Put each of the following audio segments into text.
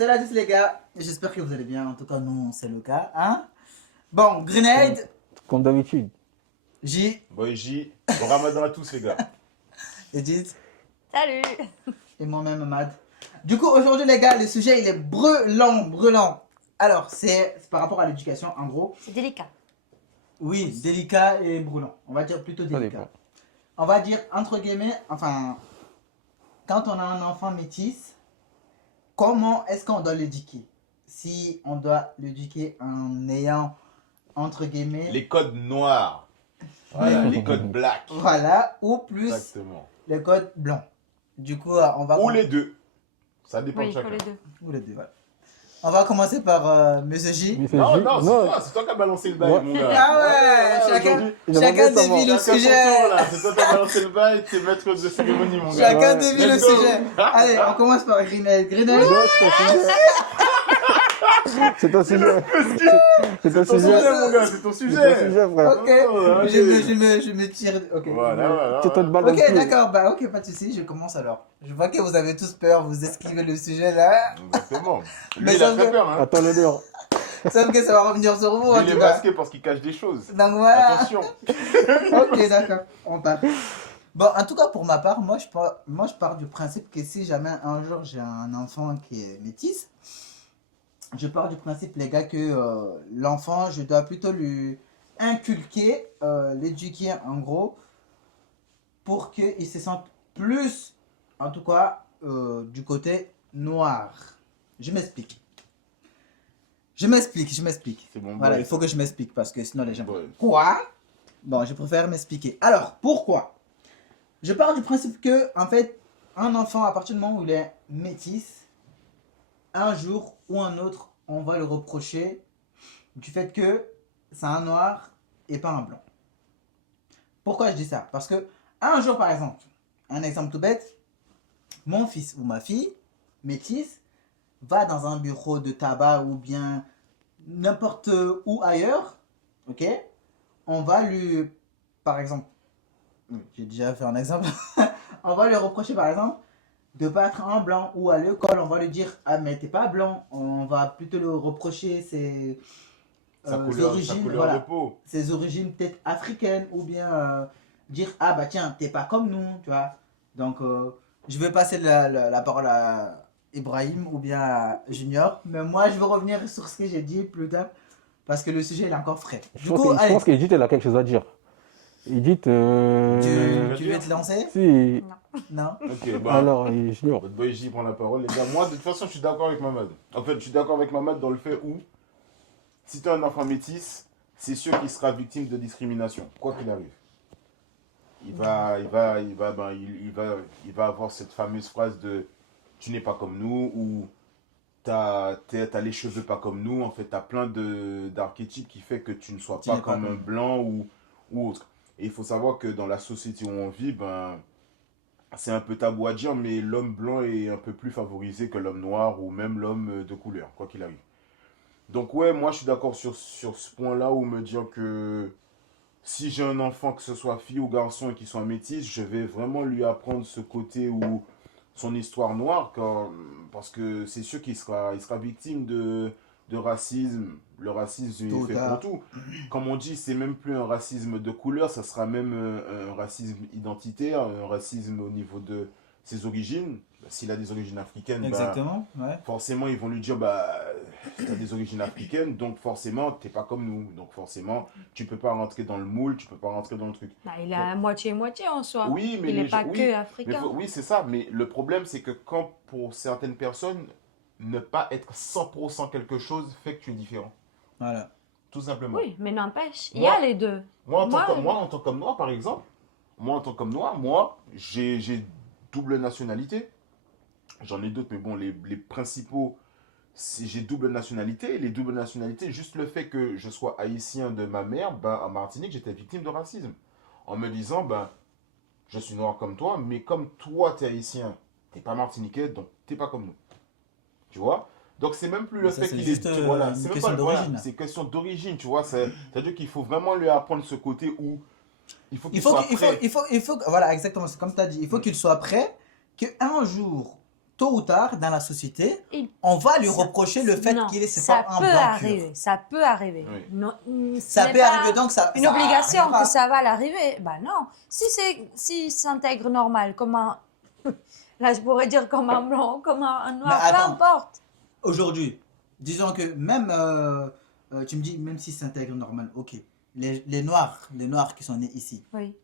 cela dit les gars, j'espère que vous allez bien. En tout cas, nous, c'est le cas. Hein? Bon, Grenade, Comme d'habitude. J, Boy J, bon ramadan à tous les gars. Edith Salut. et moi-même, Mad. Du coup, aujourd'hui, les gars, le sujet, il est brûlant. Alors, c'est par rapport à l'éducation, en gros. C'est délicat. Oui, délicat et brûlant. On va dire plutôt Ça délicat. dépend. On va dire, entre guillemets, enfin, quand on a un enfant métis, comment est-ce qu'on doit l'éduquer? Si on doit l'éduquer en ayant, entre guillemets, Les codes noirs. Voilà, les codes black. voilà, ou plus Exactement. les codes blancs. Du coup, on va... Ou les deux. Ça dépend Oui, de il faut chacun. les deux. Ou les deux, voilà. On va commencer par Monsieur J. Mais c'est Non, juste- non, c'est toi qui as balancé le bail, Ouais. mon gars. Ah ouais, chacun, aujourd'hui, J'aimerais chacun bien savoir. dévie le chacun son sujet. tour, là. C'est toi qui as balancé le bail, t'es maître de cérémonie, mon gars. Chacun Ouais. dévie le Let's go. sujet. Allez, on commence par Grenade. Grenade, Ouais, c'est ton sujet. C'est ton C'est ton sujet. sujet, mon gars, c'est ton C'est ton sujet. sujet, frère. ok. Oh, Je me tire. Ok. Voilà. C'est toi de balle dans le Ok, pied. d'accord. Bah, ok, pas de soucis. Je commence alors. Je vois que vous avez tous peur. Vous esquivez le sujet là. Exactement. Mais Lui, il a ça très me- peur, hein. Attends le dehors. Sauf que ça va revenir sur vous. en Lui, il est tout cas. masqué parce qu'il cache des choses. Donc voilà. Attention. Ok, d'accord. On part. Bon, en tout cas, pour ma part, moi, je pars du principe que si jamais un jour j'ai un enfant qui est métis, je pars du principe, les gars, que l'enfant, je dois plutôt lui inculquer, l'éduquer en gros, pour qu'il se sente plus, en tout cas, du côté noir. Je m'explique. Je m'explique. C'est bon, Voilà, boy, il faut que je m'explique parce que sinon les gens... Boy. Quoi? Bon, je préfère m'expliquer. Alors, pourquoi? Je pars du principe que, en fait, un enfant, à partir du moment où il est métis, un jour ou un autre, on va le reprocher du fait que c'est un noir et pas un blanc. Pourquoi je dis ça? Parce que, un jour, par exemple, un exemple tout bête, mon fils ou ma fille, métis, va dans un bureau de tabac ou bien n'importe où ailleurs, ok? On va lui, par exemple, j'ai déjà fait un exemple, on va lui reprocher par exemple de pas être un blanc, ou à l'école on va lui dire ah mais t'es pas blanc, on va plutôt le reprocher ses Sa couleur origines, de voilà, peau. ses origines peut-être africaines, ou bien dire ah bah tiens t'es pas comme nous, tu vois. Donc je vais passer la parole à Ibrahim ou bien à Junior, mais moi je veux revenir sur ce que j'ai dit plus tard parce que le sujet il est encore frais. Je pense qu'Edith, elle a quelque chose à dire. Edith, tu veux te lancer? Si. Non. Ok, bah. Alors, Junior. Votre boy J prend la parole. Les gars, moi, de toute façon, je suis d'accord avec Mamad. En fait, je suis d'accord avec Mamad dans le fait où, si tu as un enfant métis, c'est sûr qu'il sera victime de discrimination, quoi qu'il arrive. Il va avoir cette fameuse phrase de tu n'es pas comme nous, ou t'as les cheveux pas comme nous. En fait, tu as plein d'archétypes qui fait que tu ne sois pas comme un blanc ou autre. Et il faut savoir que dans la société où on vit, c'est un peu tabou à dire, mais l'homme blanc est un peu plus favorisé que l'homme noir ou même l'homme de couleur, quoi qu'il arrive. Donc ouais, moi je suis d'accord sur ce point-là où me dire que si j'ai un enfant, que ce soit fille ou garçon et qu'il soit métis, je vais vraiment lui apprendre ce côté où son histoire noire, parce que c'est sûr qu'il sera victime de racisme. Le racisme est fait pour tout. Comme on dit, c'est même plus un racisme de couleur, ça sera même un racisme identitaire, un racisme au niveau de ses origines. S'il a des origines africaines, Exactement, ouais. forcément ils vont lui dire tu as des origines africaines, donc forcément tu n'es pas comme nous. Donc forcément tu peux pas rentrer dans le moule, tu peux pas rentrer dans le truc. Bah, il est à moitié-moitié en soi. Oui, mais il n'est pas que africain. Oui, c'est ça. Mais le problème, c'est que quand pour certaines personnes, ne pas être 100% quelque chose fait que tu es différent. Voilà. Tout simplement. Oui, mais n'empêche, il y a les deux. Moi, en tant que noir, par exemple, j'ai double nationalité. J'en ai d'autres, mais bon, les principaux, j'ai double nationalité. Les doubles nationalités, juste le fait que je sois haïtien de ma mère, en Martinique, j'étais victime de racisme. En me disant, je suis noir comme toi, mais comme toi, tu es haïtien, tu n'es pas martiniquais, donc tu n'es pas comme nous. Tu vois? Donc, c'est même plus le fait qu'il est. Voilà, c'est question d'origine. C'est question d'origine, tu vois. C'est-à-dire qu'il faut vraiment lui apprendre ce côté où il faut qu'il soit prêt. Voilà, exactement, c'est comme tu as dit. Il faut qu'il soit prêt qu'un jour, tôt ou tard, dans la société, Il- on va lui ça- reprocher le fait non, qu'il est c'est ça pas un peut blanc arriver, pur. ça peut arriver. Oui. Non, Ça ce n'est peut pas arriver, donc ça... une ça obligation arrivera. que ça va l'arriver. Ben non. Si s'intègre normal, comme un... Là, je pourrais dire comme un blanc, comme un noir, Mais peu attends. importe. Aujourd'hui, disons que même, tu me dis, même s'ils s'intègrent normal, ok, les noirs qui sont nés ici, Oui,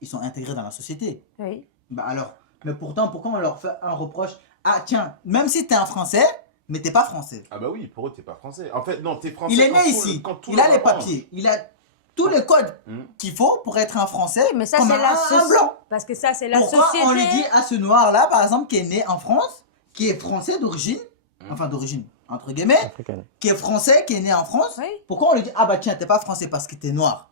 ils sont intégrés dans la société. oui. Bah alors, mais pourtant, pourquoi on leur fait un reproche? Ah tiens, même si t'es un Français, mais t'es pas français. Ah bah oui, pour eux, t'es pas français. En fait, non, t'es français. Il est quand né tout ici, quand tout il le a les rapport- papiers, il a tous les codes Hum. qu'il faut pour être un Français, Mais ça, comme c'est la un société. blanc. Parce que ça, c'est la Pourquoi société. on lui dit à ce noir-là, par exemple, qui est né en France, qui est français d'origine, Hum. enfin d'origine, entre guillemets, Africaine. qui est français, qui est né en France, Oui. pourquoi on lui dit, ah bah tiens, t'es pas français parce que t'es noir?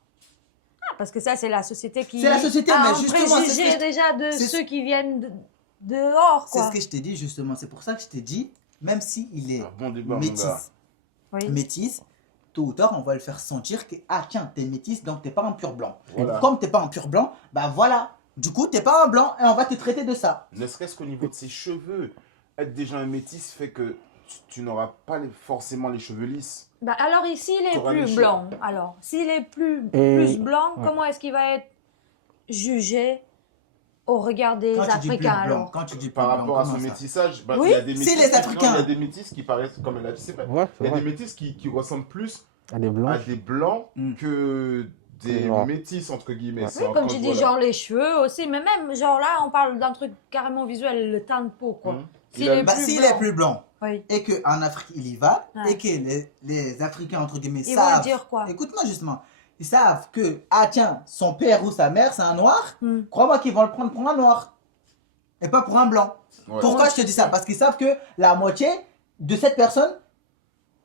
Parce que ça, c'est la société qui C'est la société, a mais un justement, c'est ce préjugé que je- déjà de c'est- ceux qui viennent dehors, C'est quoi. ce que je t'ai dit justement, c'est pour ça que je t'ai dit, même s'il est Un bon débat, mon métis, gars. Oui. métis, tôt ou tard, on va le faire sentir que, ah tiens, t'es métis, donc t'es pas un pur blanc. Voilà. Comme t'es pas un pur blanc, bah voilà, du coup, t'es pas un blanc et on va te traiter de ça. Ne serait-ce qu'au niveau de ses cheveux. Être déjà un métis fait que tu n'auras pas forcément les cheveux lisses. Bah, alors, s'il est T'auras les plus cheveux. blanc, alors, s'il est Et- plus blanc, ouais. comment est-ce qu'il va être jugé au regard des Quand tu dis plus Africains, blanc, alors? quand tu dis plus Par blanc, rapport à son comment ça? métissage, bah, Oui, il y a des c'est métis les qui- Africains. non, il y a des métis qui paraissent, comme elle a dit, c'est vrai. Ouais, Il c'est y a des vrai. métis qui ressemblent plus À des à blanches. des blancs Mm. que des Des noirs. métis, entre guillemets. Ouais. C'est Oui, comme encore- tu dis, voilà. genre les cheveux aussi, mais même, genre là, on parle d'un truc carrément visuel, le teint de peau, quoi. Mm. S'il Il a- est Bah, plus s'il blanc. est plus blanc Oui. et qu'en Afrique il y va, Ouais. et que les Africains, entre guillemets, Ils vont savent. dire quoi? Écoute-moi justement, ils savent que, ah tiens, son père ou sa mère c'est un noir, Hmm. crois-moi qu'ils vont le prendre pour un noir et pas pour un blanc. Ouais. Pourquoi je te dis ça? Parce qu'ils savent que la moitié de cette personne,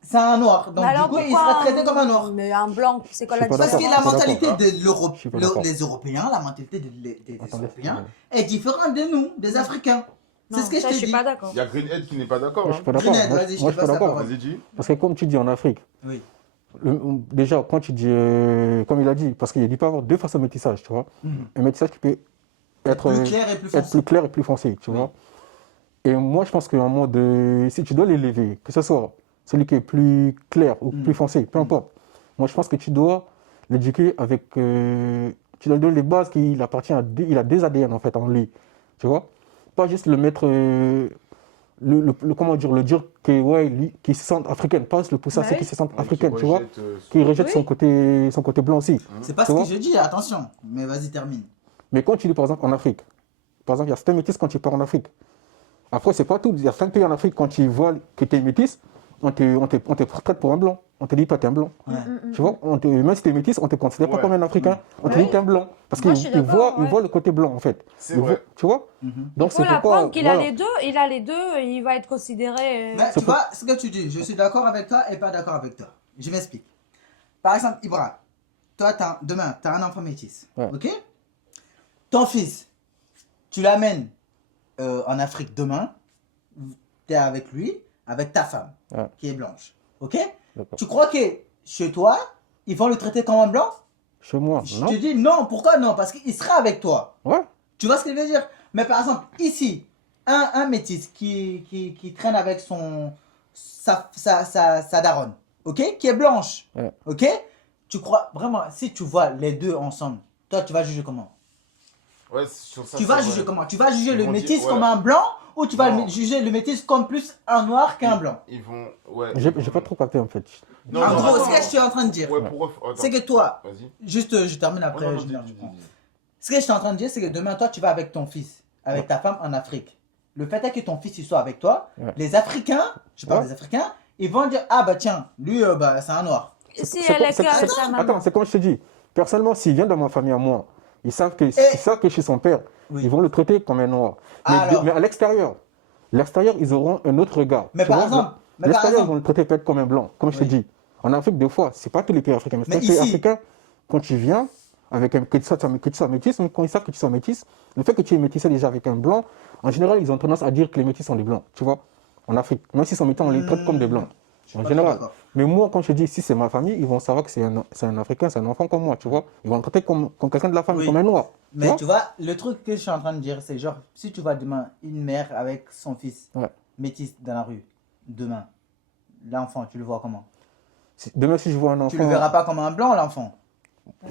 c'est un noir. Donc Mais alors, du coup, il pourquoi sera traité comme un noir. Mais un blanc, c'est quoi Je la suis pas Parce que différence? la d'accord. mentalité d'accord. de l'Europe, Je suis pas d'accord. les Européens, la mentalité des Attendez, Européens est différente de nous, des Africains. Non, C'est ce que ça, je te suis dis. pas d'accord. Il y a Greenhead qui n'est pas d'accord. Moi, je Hein. suis pas d'accord. Brunette, Moi, vas-y, je moi, te je suis pas passe la d'accord. parole. Vas-y, dis. Parce que comme tu dis en Afrique, Oui. déjà, quand tu dis, comme il a dit, parce qu'il peut y avoir deux façons de métissage, tu vois. Mhm. Un métissage qui peut être Plus clair et plus être foncé. plus clair et plus foncé, tu Oui. vois. Et moi, je pense qu'à un moment de... Si tu dois l'élever, que ce soit celui qui est plus clair ou Mm. plus foncé, peu importe. Moi, je pense que tu dois l'éduquer avec... tu dois lui donner les bases qu'il appartient à... Il a des ADN, en fait, en lui, tu vois. Pas juste le mettre... comment dire, le dire que, ouais, qu'il se sente africaine. Pas juste le pousser à Ouais. ceux qui se sentent Ouais, africaines, qui tu vois. rejette, Qui rejette Oui. son côté blanc aussi. C'est pas Tu ce que vois? je dis, attention. Mais vas-y, termine. Mais quand tu dis par exemple en Afrique, par exemple, il y a certains métis quand tu pars en Afrique. Après, c'est pas tout. Il y a certains pays en Afrique, quand tu vois que tu es métis, on te traite pour un blanc. On te dit, toi, t'es un blanc. Ouais. Tu vois, même si tu es métis, on te considère pas Ouais. comme un Africain. On te Ouais. dit, t'es un blanc. Parce Moi, qu'ils je suis d'accord, ils ouais. voient le côté blanc, en fait. C'est Ils vrai. voient- tu vois. Mhm. Donc, Il faut c'est pourquoi. l'apprendre qu'il a voilà. les deux, il a les deux, et il va être considéré... Mais C'est tu vois ce que tu dis, je suis d'accord avec toi et pas d'accord avec toi. Je m'explique. Par exemple, Ibra, toi, demain, tu as un enfant métis. Ouais. Ok? Ton fils, tu l'amènes en Afrique demain, tu es avec lui, avec ta femme, Ouais. qui est blanche. Ok? D'accord. Tu crois que chez toi, ils vont le traiter comme un blanc? Chez moi, Je non. te dis non, pourquoi non? Parce qu'il sera avec toi. Ouais. Tu vois ce que je veux dire? Mais par exemple, ici, un métis qui traîne avec sa daronne, ok? Qui est blanche, Ouais. ok? Tu crois vraiment, si tu vois les deux ensemble, toi, tu vas juger comment? Ouais, sur ça, Tu c'est vas vrai. juger comment? Tu vas juger Ils le vont métis dire, comme ouais. un blanc ou tu vas Non. juger le métis comme plus un noir qu'un blanc? Ils vont. Ouais. J'ai pas trop capté, en fait. Non, En non, gros, non, ce que je suis en train de dire, Ouais, pour. Attends. c'est que toi, Vas-y. juste, je termine après, Ouais, non, je non, viens, dis, je dis, prends. dis. Ce que je suis en train de dire, c'est que demain, toi, tu vas avec ton fils, avec ta femme en Afrique. Le fait est que ton fils il soit avec toi, Ouais. les Africains, je parle Ouais. des Africains, ils vont dire ah bah tiens, lui bah c'est un noir. Si C'est elle est comme- que avec c'est- sa maman. Attends, c'est comme je te dis. Personnellement, s'il vient dans ma famille à moi, ils savent que chez son père, Oui. ils vont le traiter comme un noir. Mais, Alors. mais à l'extérieur, ils auront un autre regard. Mais Tu par vois, exemple, mais par l'extérieur, ils exemple, vont le traiter peut-être comme un blanc, comme je te Oui. dis. En Afrique, des fois, c'est pas tous les pays africains, mais Mais certains pays ici- africains, quand tu viens, avec que tu sois métis, même quand ils savent que tu sois métis, le fait que tu es métissé déjà avec un blanc, en général, ils ont tendance à dire que les métis sont des blancs, tu vois, en Afrique. Même s'ils sont métis, on les traite comme des blancs. Je suis En pas général. d'accord. Mais moi, quand je dis si c'est ma famille, ils vont savoir que c'est un Africain, c'est un enfant comme moi, tu vois. Ils vont me traiter comme quelqu'un de la famille, Oui. comme un noir. Mais vois tu vois, le truc que je suis en train de dire, c'est genre, si tu vois demain une mère avec son fils Ouais. métis dans la rue, demain, l'enfant, tu le vois comment? Demain, si je vois un enfant. Tu le verras pas comme un blanc, l'enfant.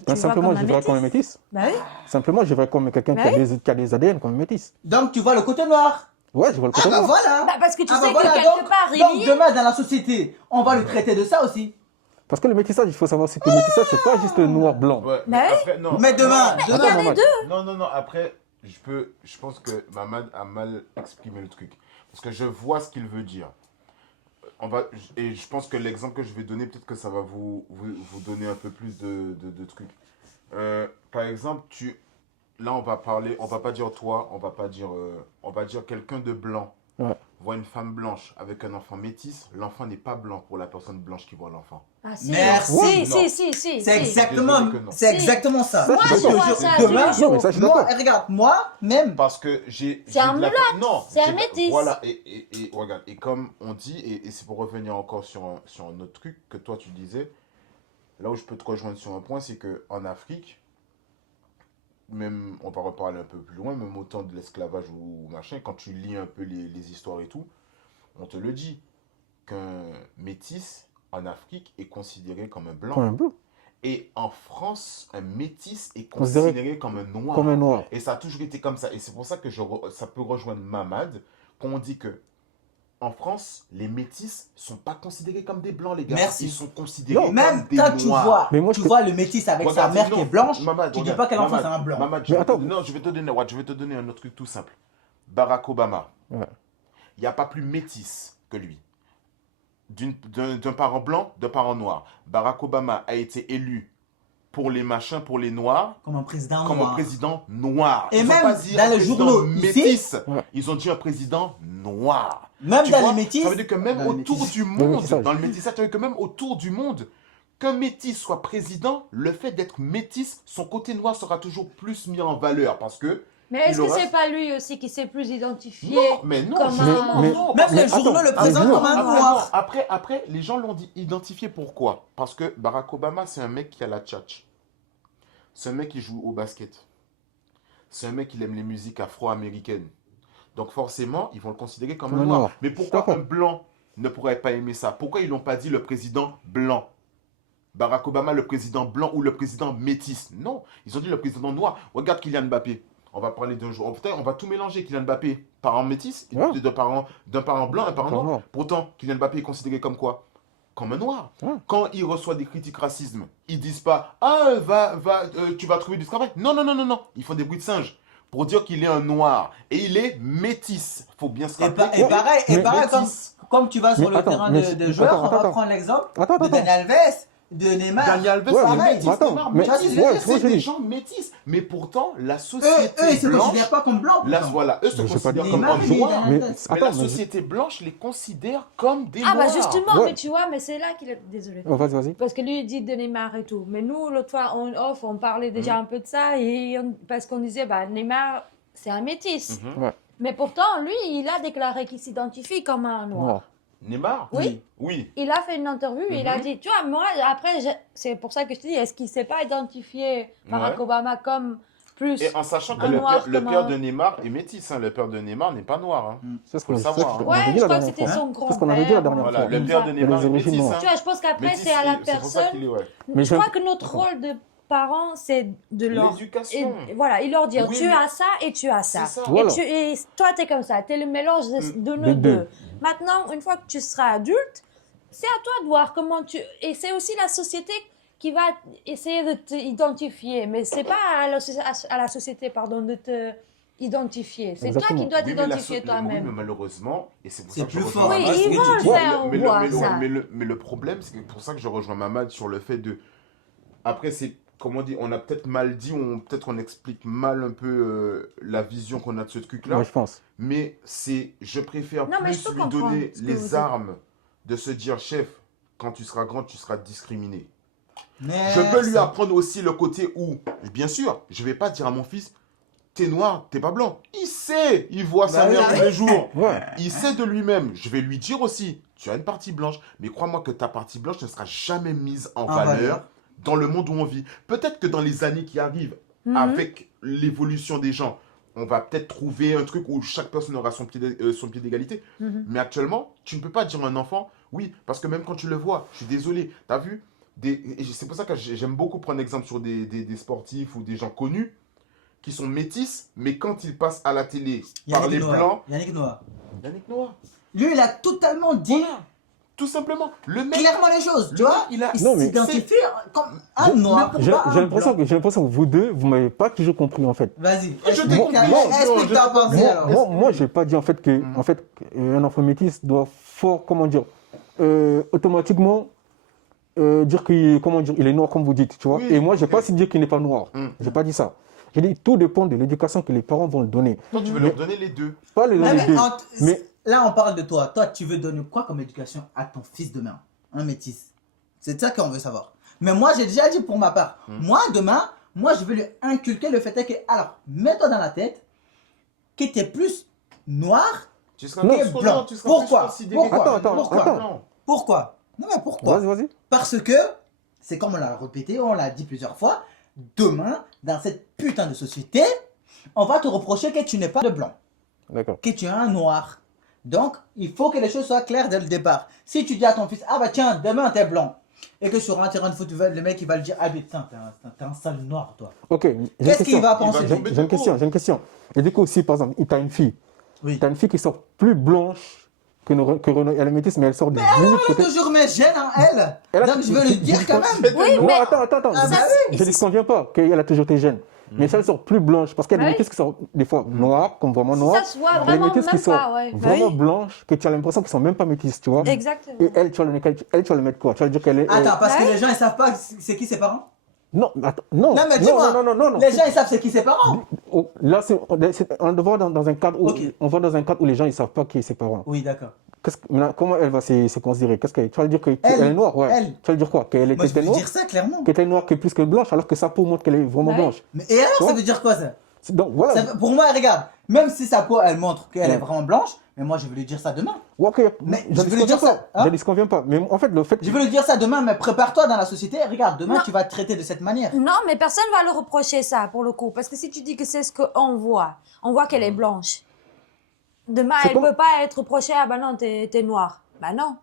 Tu Simplement, vois je comme verrai un comme un métis. métis. Bah oui. Simplement, je verrai comme quelqu'un Bah qui a des ADN comme un métis. Donc tu vois le côté noir. Ouais, je vois le Ah côté bah noir. voilà. Bah, parce que tu Ah sais bah voilà, que quelque donc, part, il donc y est. demain dans la société, on va le traiter de ça aussi. Parce que le métissage, il faut savoir aussi que le métissage, c'est pas juste noir-blanc. Ouais, Bah oui. après, non. Mais demain, non, demain, Attends, Mamad. non, après, je pense que Mamad a mal exprimé le truc. Parce que je vois ce qu'il veut dire. Et je pense que l'exemple que je vais donner, peut-être que ça va vous donner un peu plus de trucs. Par exemple, là, on va pas dire toi, on va dire quelqu'un de blanc. Ouais. Voit une femme blanche avec un enfant métis, l'enfant n'est pas blanc pour la personne blanche qui voit l'enfant. Ah si. Merci. Si. c'est exactement, Désolé que non. c'est exactement ça. Moi, Parce je que vois ça tous les demain, jours. Non, mais ça, je suis moi, d'accord. regarde, moi, même, Parce que j'ai. C'est un mulâtre. Non. c'est un j'ai- métis. Voilà, et regarde, et comme on dit, et c'est pour revenir encore sur un autre truc que toi tu disais, là où je peux te rejoindre sur un point, c'est qu'en Afrique, même, on va reparler un peu plus loin, même au temps de l'esclavage ou machin, quand tu lis un peu les histoires et tout, on te le dit, qu'un métis en Afrique est considéré comme un blanc. Comme un blanc. Et en France, un métis est Considéré considéré comme un noir. Comme un noir. Et ça a toujours été comme ça. Et c'est pour ça que ça peut rejoindre Mamad, quand on dit que en France, les métis sont pas considérés comme des blancs, les gars. Merci. Ils sont considérés Non, comme même des quand tu noirs. vois, Mais moi, tu je- vois le métis avec sa Regarde, mère non, qui est blanche, Mamad, tu dis regarde, pas que l'enfant Mamad, c'est un blanc. Mamad, Mais attends. non, je vais te donner un autre truc tout simple. Barack Obama, Ouais. il n'y a pas plus métis que lui. D'un parent blanc, d'un parent noir. Barack Obama a été élu pour les machins, pour les noirs, Comme un président comme noir. un président noir. Et Ils ont même pas dit dans un les président journaux métis. Ouais. Ils ont dit un président noir. Même Tu dans vois, les métis. ça veut dire que même dans les autour métis. du Dans le monde, métissage. dans le métissage, ça veut dire que même autour du monde, qu'un métis soit président, le fait d'être métis, son côté noir sera toujours plus mis en valeur parce que Mais est-ce il que aura- c'est pas lui aussi qui s'est plus identifié non, mais non, comme justement, un- non. Même Mais les journaux attends, le mais présentent dis-moi. comme un Après, noir. après, les gens l'ont identifié pourquoi? Parce que Barack Obama, c'est un mec qui a la tchatch. C'est un mec qui joue au basket. C'est un mec qui aime les musiques afro-américaines. Donc forcément, ils vont le considérer comme Comme un un noir. noir. Mais pourquoi D'accord. un blanc ne pourrait pas aimer ça? Pourquoi ils n'ont pas dit le président blanc? Barack Obama, le président blanc ou le président métis? Non, ils ont dit le président noir. Regarde Kylian Mbappé. On va parler d'un jour. On va tout mélanger. Kylian Mbappé, parent métis, Ouais. d'un parent blanc, un parent Parent noir. noir. Pourtant, Kylian Mbappé est considéré comme quoi? Comme un noir. Ouais. Quand il reçoit des critiques racisme, ils disent pas ah tu vas trouver du travail. Non. Ils font des bruits de singe pour dire qu'il est un noir et il est métis. Faut bien se Et, rappeler. et pareil, Mais- comme tu vas sur Mais le attends, terrain mais- de joueurs, attends, on va attends. prendre l'exemple Attends, de attends. Dani Alves, de Neymar. Daniel Alves, Ouais, c'est mais métis, attends, Neymar, mais- métis. ouais, C'est moi, je des dis. gens métis. Mais pourtant, la Eux, société ils se blanche, considèrent pas comme blancs. là, pourtant. voilà, eux se Mais j'ai pas considèrent dit- comme Neymar, un il est noir. dans Mais la- Mais attends, la mais société blanche les considère comme des Ah bah noirs. justement, Ouais. mais tu vois, mais c'est là qu'il est... Désolé. Oh, vas-y. Parce que lui, il dit de Neymar et tout. Mais nous, l'autre fois, on parlait déjà un peu de ça. Parce qu'on disait, bah, Neymar, c'est un métis. Mhm. Ouais. Mais pourtant, lui, il a déclaré qu'il s'identifie comme un noir. Noir. Neymar Oui. Oui. Il a fait une interview et il a Mhm. dit, tu vois, moi, après, c'est pour ça que je te dis, est-ce qu'il ne s'est pas identifié Barack Ouais. Obama comme plus... Et en sachant que Un noir le comme père un- de Neymar est métis. Hein. Le père de Neymar n'est pas noir. Hein. C'est ce Faut qu'on le savoir, hein. avait Ouais, dit je la crois que dernière c'était fois. son grand-père. C'est ce qu'on avait dit la dernière Voilà, fois. le père de Il y a Neymar les est origines métis. noires. Hein. Tu vois, je pense qu'après, Métis, c'est à la c'est pour ça personne. qu'il est, ouais. Mais Je j'aime- crois que notre rôle de parents, c'est de leur... L'éducation. Et voilà, il leur dire, Oui, tu mais- as ça et tu as ça. C'est ça. Voilà. Et toi, tu es comme ça. Tu es le mélange de nous Des deux. deux. Maintenant, une fois que tu seras adulte, c'est à toi de voir comment tu... Et c'est aussi la société qui va essayer de t'identifier. Mais c'est pas à la société, pardon, de te identifier. C'est toi Exactement. qui dois Oui, mais t'identifier oui, mais toi-même. malheureusement, et c'est pour C'est ça que je plus rejoins fort. Oui, Mamad, ce ils que vont tu le dis. faire mais voir ça. mais le problème, c'est que pour ça que je rejoins Mamad sur le fait de... Après, c'est, comment on dit, on a peut-être mal dit, peut-être on explique mal un peu la vision qu'on a de ce truc-là. Ouais, je pense. Mais je préfère Non, mais je plus peux lui comprendre donner ce que vous les dites. armes de se dire, chef, quand tu seras grand, tu seras discriminé. Mais Je peux lui apprendre aussi le côté où, bien sûr, je vais pas dire à mon fils, t'es noir, t'es pas blanc. Il sait, il voit sa Bah mère oui. tous les jours. Ouais. Il sait de lui-même. Je vais lui dire aussi, tu as une partie blanche, mais crois-moi que ta partie blanche ne sera jamais mise en valeur dans le monde où on vit. Peut-être que dans les années qui arrivent, avec l'évolution des gens, on va peut-être trouver un truc où chaque personne aura son pied d'égalité. Mais actuellement, tu ne peux pas dire à un enfant, oui, parce que même quand tu le vois, je suis désolé, t'as vu, et c'est pour ça que j'aime beaucoup prendre exemple sur des sportifs ou des gens connus qui sont métis, mais quand ils passent à la télé par les blancs, Yannick Noah. Yannick Noah, Lui, il a totalement dit tout simplement, le mec, clairement les choses, tu le vois. mec, il a... Il Non, mais s'identifie comme un noir. J'ai pas un l'impression blanc. que vous deux, vous m'avez pas toujours compris en fait. Vas-y, Je t'ai compris. explique ta pensée alors. Moi, j'ai pas dit en fait que un enfant métis doit comment dire, automatiquement dire il est noir comme vous dites, tu vois. Oui, Et moi, j'ai ok. pas si dire qu'il n'est pas noir. J'ai pas dit ça. J'ai dit tout dépend de l'éducation que les parents vont le donner. Toi, tu veux leur donner les deux. Pas les Non, donner mais deux. Mais là, on parle de toi. Toi, tu veux donner quoi comme éducation à ton fils demain? Un métis. C'est ça qu'on veut savoir. Mais moi, j'ai déjà dit pour ma part. Moi, demain, je veux lui inculquer le fait que, alors, mets-toi dans la tête que tu es plus noir Tu seras Non, plus blanc. blanc, tu seras Pourquoi? plus considéré Pourquoi? comme Attends, blanc. Pourquoi? Blanc. Pourquoi? Non, mais pourquoi? vas-y. Parce que, c'est comme on l'a répété, on l'a dit plusieurs fois, demain, dans cette putain de société, on va te reprocher que tu n'es pas de blanc, D'accord. que tu es un noir. Donc, il faut que les choses soient claires dès le départ. Si tu dis à ton fils, ah bah tiens, demain t'es blanc, et que sur un terrain de foot, le mec il va le dire, ah putain, t'es un sale noir toi. Ok. j'ai une Qu'est-ce qu'il question. va penser? Il va tomber J'ai une de haut. question, j'ai une question. Et du coup, si par exemple, tu as une fille, Oui. tu as une fille qui sort plus blanche que Renaud, elle est métisse, mais elle sort des minutes Elle a peut-être. toujours mes gènes en elle. Elle a- Donc je veux lui dire quand même. Oui, Non, mais attends. Ah, bah Je ne conviens pas qu'elle a toujours tes gènes. Mais si elle sort plus blanche, parce qu'il y a des Bah métisses qui sont des fois noires, comme vraiment noires. ça se voit et les vraiment métisses qui même sont pas, ouais. Bah vraiment oui. blanches, que tu as l'impression qu'elles sont même pas métisses, tu vois. Exactement. Et elle, tu vas le mettre quoi? Tu vas le dire qu'elle est. Attends, parce que Ouais. les gens ils savent pas c'est qui ses parents. Non, attends, non. Non, mais dis-moi. Non. Les gens ils savent c'est qui ses parents. Oh, là, on va dans un cadre où, Ok. on va dans un cadre où les gens ils savent pas qui est ses parents. Oui, d'accord. Maintenant, comment elle va se considérer? Tu vas lui dire qu'elle est noire, ouais. Elle. Tu vas lui dire quoi? Qu'elle Moi je était veux lui noire? dire ça clairement. Qu'elle était noire que plus que blanche, alors que sa peau montre qu'elle est vraiment Ouais. blanche. Mais et alors Tu ça vois? veut dire quoi ça? Donc voilà. Pour moi, regarde, même si sa peau elle montre qu'elle est Ouais. vraiment blanche, mais moi je veux lui dire ça demain. Ouais, ok, Mais je je dis veux lui dire conviens ça, pas. hein. Je dis qu'on vient pas. Mais en fait, le fait. Je veux lui dire ça demain, mais prépare-toi dans la société. Regarde, demain Non. tu vas te traiter de cette manière. Non, mais personne va le reprocher ça pour le coup. Parce que si tu dis que c'est ce qu'on voit, on voit qu'elle est blanche. Demain, C'est elle comme- peut pas être reprochée, ah bah non, t'es noire. Bah non.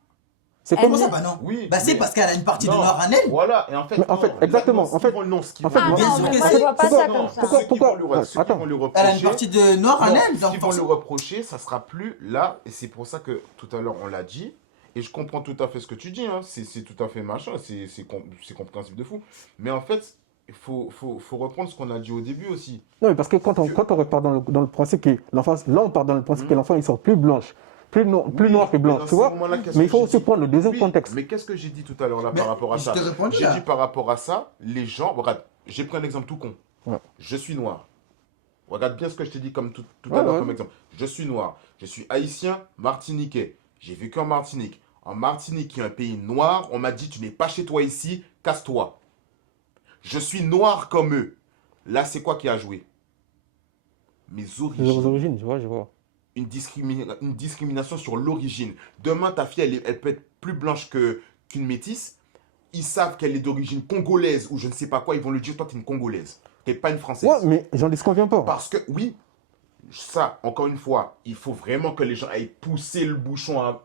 C'est Elle comme Comment ne- ça? Bah non. Oui, Bah c'est mais- parce qu'elle a une partie de Non, noir en elle. Voilà, et en fait, Mais en non, fait, là, exactement, non, ce en fait- qu'ils vont- non, ce qu'ils en fait, vont- Ah bien non, sûr mais que moi si. je vois pas Pourquoi- ça comme ça. pourquoi- ceux qui vont lui- ceux qui Attends. vont lui Elle a une reprocher- partie de noir en Non, elle. ce Donc qu'ils vont lui forcément- reprocher, ça sera plus là, et c'est pour ça que tout à l'heure on l'a dit, et je comprends tout à fait ce que tu dis, hein, c'est tout à fait machin, c'est compréhensible de fou. Mais en fait, il faut reprendre ce qu'on a dit au début aussi. Non, mais parce que quand on repart dans le principe que l'enfant, là on part dans le principe que l'enfant il sort plus blanche, plus noir que blanc, tu vois. Mais il faut aussi prendre le deuxième contexte. Mais qu'est-ce que j'ai dit tout à l'heure là Mais par rapport à je ça? t'ai répondu, J'ai là. dit par rapport à ça, les gens, regarde, j'ai pris un exemple tout con. Ouais. Je suis noir. Regarde bien ce que je t'ai dit comme tout Ouais, à l'heure ouais. comme exemple. Je suis noir, je suis haïtien, martiniquais. J'ai vécu en Martinique. En Martinique, qui est un pays noir, on m'a dit tu n'es pas chez toi ici, casse-toi. Je suis noir comme eux. Là, c'est quoi qui a joué? Mes Les origines. origines, je vois. Une discrimination sur l'origine. Demain, ta fille, elle peut être plus blanche qu'une métisse. Ils savent qu'elle est d'origine congolaise ou je ne sais pas quoi. Ils vont lui dire, toi, tu es une congolaise. Tu n'es pas une française. Ouais, mais j'en dis qu'on vient pas. Parce que, oui, ça, encore une fois, il faut vraiment que les gens aillent pousser le bouchon à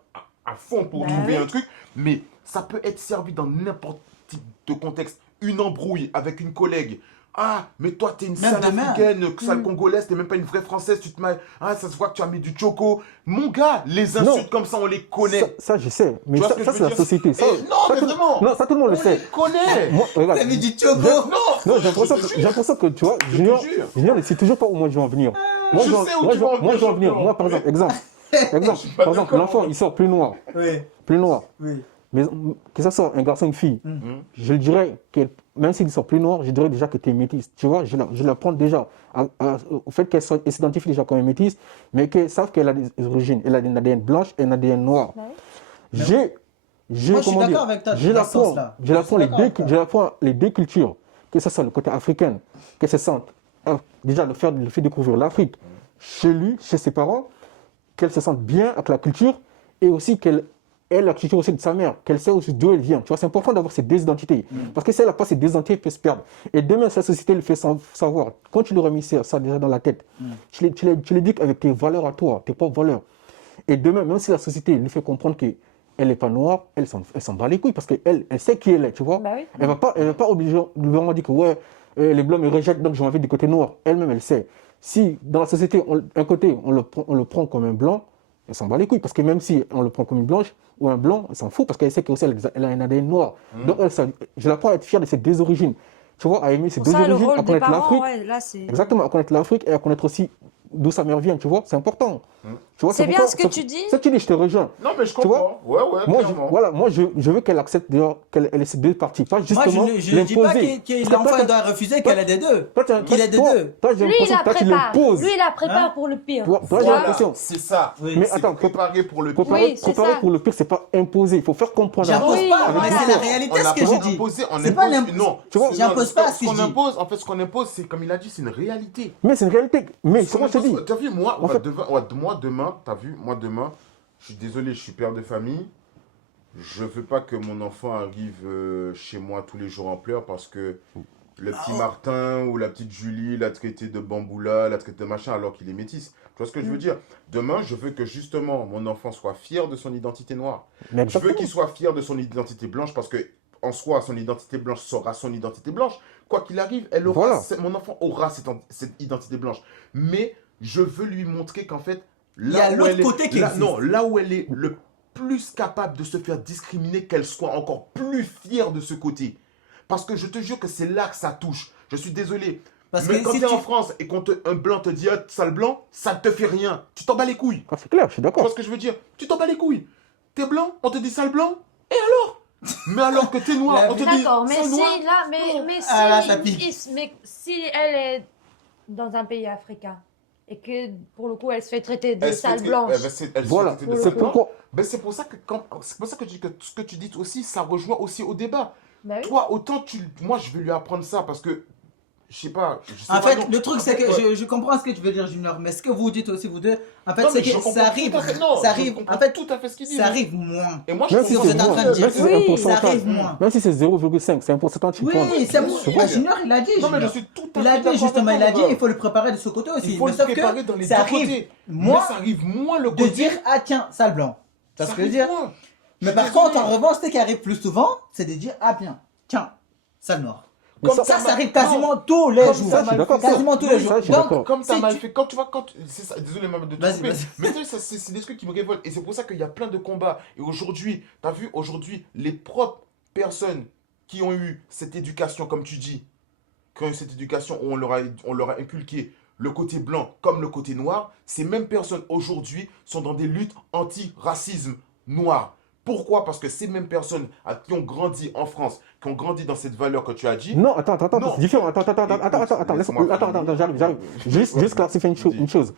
fond pour Bah trouver oui. un truc. Mais ça peut être servi dans n'importe quel type de contexte. Une embrouille avec une collègue. Ah, mais toi, t'es une Même sale demain. africaine, sale congolaise, t'es même pas une vraie française, tu te mets. Ah, ça se voit que tu as mis du choco. Mon gars, les insultes Non. comme ça, on les connaît. Ça, je sais. Mais Tu vois ça, ce que ça, je c'est veux la dire société. Ça, Eh, non, ça, mais tout- vraiment. Non, ça, tout le monde le On sait. les connaît. Moi, regarde. T'as mis du choco. Non, Non, j'ai l'impression que, tu vois, Junior, jure. Junior ne sait toujours pas où moi je vais en venir. Moi, Je sais où tu vas en moi, je vais en venir, venir. Moi, par exemple, Je suis pas par exemple, d'accord. l'enfant, il sort plus noir. Oui, Plus noir. oui. Mais que ça soit un garçon ou une fille, je le dirais que même s'il sort plus noir, je dirais déjà que tu es métisse. Tu vois, je la prends déjà au fait qu'elle s'identifie déjà comme une métisse, mais qu'elle savent qu'elle a des origines. Elle a une ADN blanche et un ADN noir. Ouais. J'ai, Moi, je suis d'accord avec toi je dans la ce prends, sens-là. je la Je suis prends d'accord avec toi. je la prends les deux cultures, que ce soit le côté africain, que se sentent déjà le fait découvrir l'Afrique chez lui, chez ses parents, qu'elle se sente bien avec la culture et aussi qu'elle ait la culture aussi de sa mère, qu'elle sait aussi d'où elle vient. Tu vois, c'est important d'avoir ces deux identités. Parce que si elle n'a pas ces deux identités, elle peut se perdre. Et demain, sa société le fait savoir. Quand tu leur as mis ça déjà dans la tête, tu l'éduques avec tes valeurs à toi, tes propres valeurs. Et demain, même si la société lui fait comprendre qu'elle n'est pas noire, elle s'en bat les couilles parce qu'elle sait qui elle est, tu vois. Bah oui. Elle va pas obligatoirement dire que ouais, les blancs me rejettent, donc je m'en vais du côté noir. Elle-même, elle sait. Si dans la société, un côté, on le prend comme un blanc, elle s'en bat les couilles. Parce que même si on le prend comme une blanche ou un blanc, elle s'en fout parce qu'elle sait qu'elle a un ADN noir. Donc, je l'apprends à être fière de ses deux origines. Tu vois, à aimer ses Pour deux ça, le origines, rôle à des connaître parents, l'Afrique. ouais, là, c'est... Exactement, à connaître l'Afrique et à connaître aussi d'où sa mère vient, tu vois, c'est important. Tu vois, C'est bien pourquoi- ce que tu dis. Ça, tu dis, je te rejoins. Non, mais je Tu vois, comprends. Ouais, Moi, clairement. moi je veux qu'elle accepte d'ailleurs qu'elle ait ces deux parties, pas Moi, justement je ne dis pas l'imposer. qu'il Parce que l'enfant doit refuser qu'elle ait des deux. Qu'il ait des deux. Toi, j'ai Lui, il l'impression la que toi, tu prépare. l'imposes. Lui, il la prépare Hein? pour le pire. Toi, j'ai Voilà, l'impression. c'est ça. Oui. Mais C'est attends, préparé pour le pire. Oui, c'est préparer ça. pour le pire, c'est pas imposer. Il faut faire comprendre. J'impose Oui, pas, voilà. mais c'est la réalité On ce n'a que pas je dis. imposé, on C'est pas impose- l'imp- Non, Tu vois, j'impose pas ce que qu'on je dis. impose, en fait, ce qu'on impose, c'est comme il a dit, c'est une réalité. Mais c'est une réalité. Mais Ce c'est qu'on moi, je te dis. impose- T'as vu, moi, En fait- moi demain, t'as vu, moi demain, je suis désolé, je suis père de famille. Je veux pas que mon enfant arrive chez moi tous les jours en pleurs parce que le petit Martin ou la petite Julie l'a traité de bamboula, l'a traité de machin alors qu'il est métis. Tu vois ce que je veux dire? Demain, je veux que justement mon enfant soit fier de son identité noire. Mais Je veux exactement. qu'il soit fier de son identité blanche parce que en soi, son identité blanche sera son identité blanche. Quoi qu'il arrive, Voilà. mon enfant aura cette identité blanche. Mais je veux lui montrer qu'en fait, Il y a où l'autre elle est- côté qui existe. non, là où elle est le plus capable de se faire discriminer, qu'elle soit encore plus fière de ce côté. Parce que je te jure que c'est là que ça touche. Je suis désolé. Parce Mais que quand si tu es tu... en France et qu'un blanc te dit ah, sale blanc, ça ne te fait rien. Tu t'en bats les couilles. Ah, c'est clair, je suis Tu vois d'accord. ce que je veux dire? Tu t'en bats les couilles. T'es blanc, on te dit sale blanc. Et alors? Mais alors que t'es noir, La on te dit D'accord, mais sale si, noir. là, mais si, Ah, là, ça pique. mais si elle est dans un pays africain et que, pour le coup, elle se fait traiter de Elle se sale fait- blanche. elle se fait Voilà. traiter de C'est sale blanc. pourquoi. Ben, c'est pour ça que je dis que ce que tu dis aussi, ça rejoint aussi au débat. Bah oui. Toi, autant moi je vais lui apprendre ça parce que je sais pas. En fait, le truc, c'est que je comprends ce que tu veux dire, Junior, mais ce que vous dites aussi, vous deux, en fait, c'est que ça arrive, en fait, tout à fait ce qu'il dit. ça arrive moins. Et moi, je Même pense si vous que êtes en train de dire. même si c'est Oui, un Ça pourcentage, arrive moins. même si c'est 0,5, c'est un pourcentage qui Oui, compte. c'est bon. sûr. Junior, il a dit. Non, mais je Junior. suis tout à Il a fait dit d'accord justement, avec il a toi, dit, il faut le préparer de ce côté aussi. Il faut Mais le sauf préparer que dans les ça deux arrive côtés. moins Mais ça arrive moins le de côté. dire, ah tiens, sale blanc. Tu vois Ça ce que je veux arrive dire? moins. Mais Je par suis contre, désolé. en revanche, ce qui arrive plus souvent, c'est de dire, ah bien, tiens, sale noir. Mais Comme Ça, m'a- ça arrive quasiment tous les Comme jours. ça, je suis d'accord. Quasiment tous les Oui, jours. ça, je suis Donc, d'accord. Comme t'as si mal tu- fait, quand tu vois, c'est ça, désolé maman de te Vas-y, couper, vas-y. mais tu sais, c'est des trucs qui me révoltent et c'est pour ça qu'il y a plein de combats. Et aujourd'hui, t'as vu, aujourd'hui, les propres personnes qui ont eu cette éducation, comme tu dis, qui ont eu cette éducation où on leur a inculqué le côté blanc comme le côté noir, ces mêmes personnes aujourd'hui sont dans des luttes anti-racisme noir. Pourquoi? Parce que ces mêmes personnes qui ont grandi en France, qui ont grandi dans cette valeur que tu as dit, Non, attends, Non. c'est différent. Attends, Laisse-moi j'arrive. Juste clarifier une chose.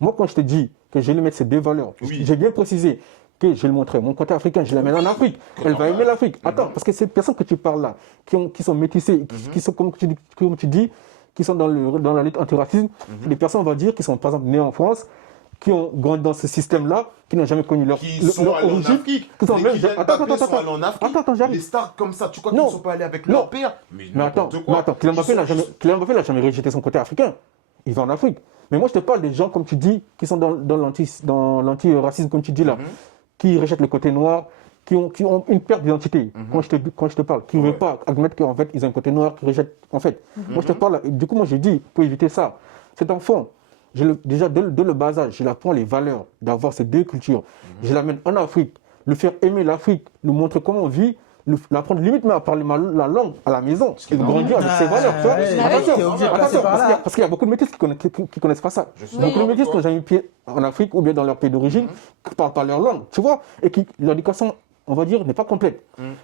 Moi, quand je te dis que je vais lui mettre ces deux valeurs, Oui. j'ai bien précisé que je vais le montrer. Mon côté africain, je l'amène en Afrique. Elle va aimer l'Afrique. Attends, parce que ces personnes que tu parles là, qui sont métissées, qui sont, comme tu dis, qui sont dans la lutte anti-racisme, les personnes, on va dire, qui sont par exemple nées en France, qui ont grandi dans ce système-là, qui n'ont jamais connu leur qui sont allés en origine. Afrique. qui sont Les même- Kylian Attends, Mbappé sont allés en Afrique. Attends, j'arrive. Les stars comme ça, tu crois qu'ils Non. ne sont pas allés avec Non. leur père? Mais Mais attends, n'importe quoi. Kylian Mbappé n'a jamais rejeté son côté africain. Il va en Afrique. Mais moi, je te parle des gens, comme tu dis, qui sont dans l'anti-racisme, comme tu dis là, qui rejettent le côté noir, qui ont une perte d'identité. Quand je te parle, qui ne veulent pas admettre qu'en fait, ils ont un côté noir, qui rejettent. En fait, moi, je te parle. Du coup, moi, j'ai dit, pour éviter ça, cet enfant, déjà, dès le bas âge, je lui apprends les valeurs d'avoir ces deux cultures. Je l'amène en Afrique, le faire aimer l'Afrique, lui montrer comment on vit, l'apprendre limite même à parler la langue à la maison, et grandir avec ses valeurs. Tu vois. ouais, Attention, t'es obligé de passer par là. parce qu'il y a beaucoup de métis qui connaissent pas ça. Je suis Beaucoup de d'accord métis avec qui n'ont jamais eu pied en Afrique ou bien dans leur pays d'origine, qui ne parlent pas leur langue, tu vois, et qui l'éducation, on va dire, n'est pas complète.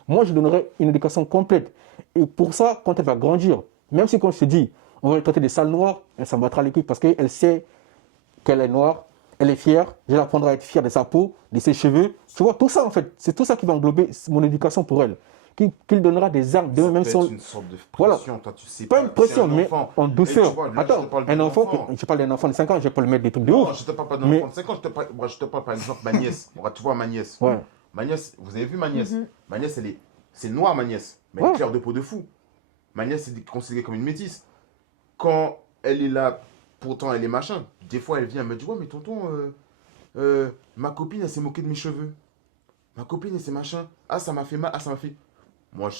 Moi, je donnerais une éducation complète. Et pour ça, quand elle va grandir, même si, comme je te dis, on va lui traiter des sales noirs, elle s'en battra les couilles parce qu'elle sait qu'elle est noire, elle est fière, je l'apprendrai à être fière de sa peau, de ses cheveux. Tu vois, tout ça en fait, c'est tout ça qui va englober mon éducation pour elle. qu'il donnera des armes, demain Ça même peut si on... être une sorte de Voilà. pression, toi tu sais Pas pas. une pression, c'est un mais enfant. en douceur. Et tu vois, là, je Attends, te parle un d'un enfant, je parle d'un enfant de 5 ans, je vais pas le mettre des trucs de Non, ouf. je te parle pas d'un Mais- enfant de 5 ans, je te parle par exemple ma nièce. Tu vois ma nièce. Ouais. Ma nièce, vous avez vu ma nièce? Mhm. Ma nièce, c'est noir ma nièce, mais elle Ouais. est claire de peau de fou. Ma nièce est considérée comme une métisse. Quand elle est là, pourtant elle est machin, des fois elle vient, elle me dit, ouais mais tonton, ma copine elle s'est moquée de mes cheveux. Ma copine elle s'est machin. Ah ça m'a fait mal, ah ça m'a fait... Moi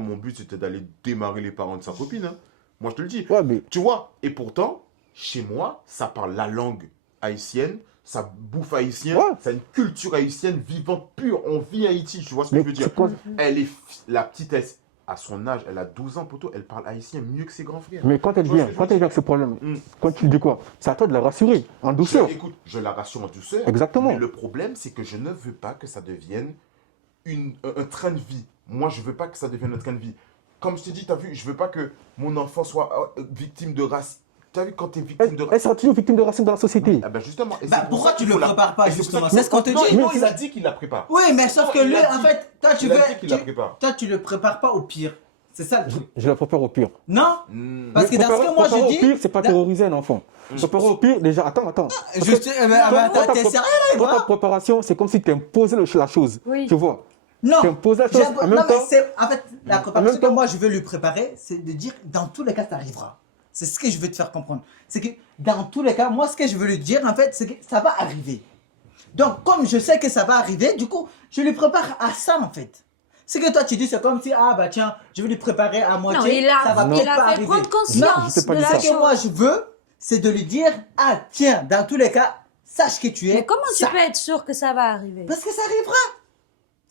mon but c'était d'aller démarrer les parents de sa copine. Hein. Moi je te le dis. Ouais, mais Tu vois, et pourtant, chez moi, ça parle la langue haïtienne, ça bouffe haïtien, Ouais. c'est une culture haïtienne vivante, pure. On vit Haïti, tu vois ce que je veux dire. c'est quoi- La petite, à son âge, elle a 12 ans, poteau, elle parle haïtien mieux que ses grands frères. mais quand elle Tu vois vient, ce que je quand veux elle vient avec ce problème, Mm. quand tu lui dis quoi? C'est à toi de la rassurer, en douceur. Écoute, je la rassure en douceur. Exactement. Mais le problème, c'est que je ne veux pas que ça devienne un train de vie. Moi, je veux pas que ça devienne un train de vie. Comme je t'ai dit, tu as vu, je veux pas que mon enfant soit victime de racisme. Tu as vu, quand tu es victime de Elle racisme. sera toujours victime de racisme dans la société. Ah ben justement. Et Bah, c'est pour pourquoi ça tu qu'il le faut la- prépares pas, et c'est pour justement? ça C'est ce qu'on te Non, dit. non, il a dit qu'il la prépare. Oui, mais sauf Non, que il lui, a dit- en fait, toi, tu il a veux. dit qu'il la prépare. Toi, tu le prépares pas au pire. C'est ça le truc. Je la prépare au pire. Non? Hmm. Parce que dans ce que moi Préparer je au dis. pire, c'est pas dans- terroriser un enfant. Préparer au pire, déjà, attends. Je sais, mais attends, t'es sérieux là, Toi, ta Ibra? préparation, c'est comme si tu imposais la chose. Oui. Tu vois? Non. Tu imposes la chose. En Non, même mais temps, c'est. En fait, la préparation même que temps- moi je veux lui préparer, c'est de dire dans tous les cas, ça arrivera. C'est ce que je veux te faire comprendre. C'est que dans tous les cas, moi, ce que je veux lui dire, en fait, c'est que ça va arriver. Donc, comme je sais que ça va arriver, du coup, je lui prépare à ça, en fait. C'est que toi, tu dis, c'est comme si, ah bah tiens, je vais lui préparer à Non, moitié, il a, ça va Non. peut-être il a pas fait arriver. prendre Non, conscience je t'ai pas de dit la ça. Ce que moi, chose. je veux, c'est de lui dire, ah tiens, dans tous les cas, sache que tu es Mais comment tu ça. peux être sûr que ça va arriver? Parce que ça arrivera.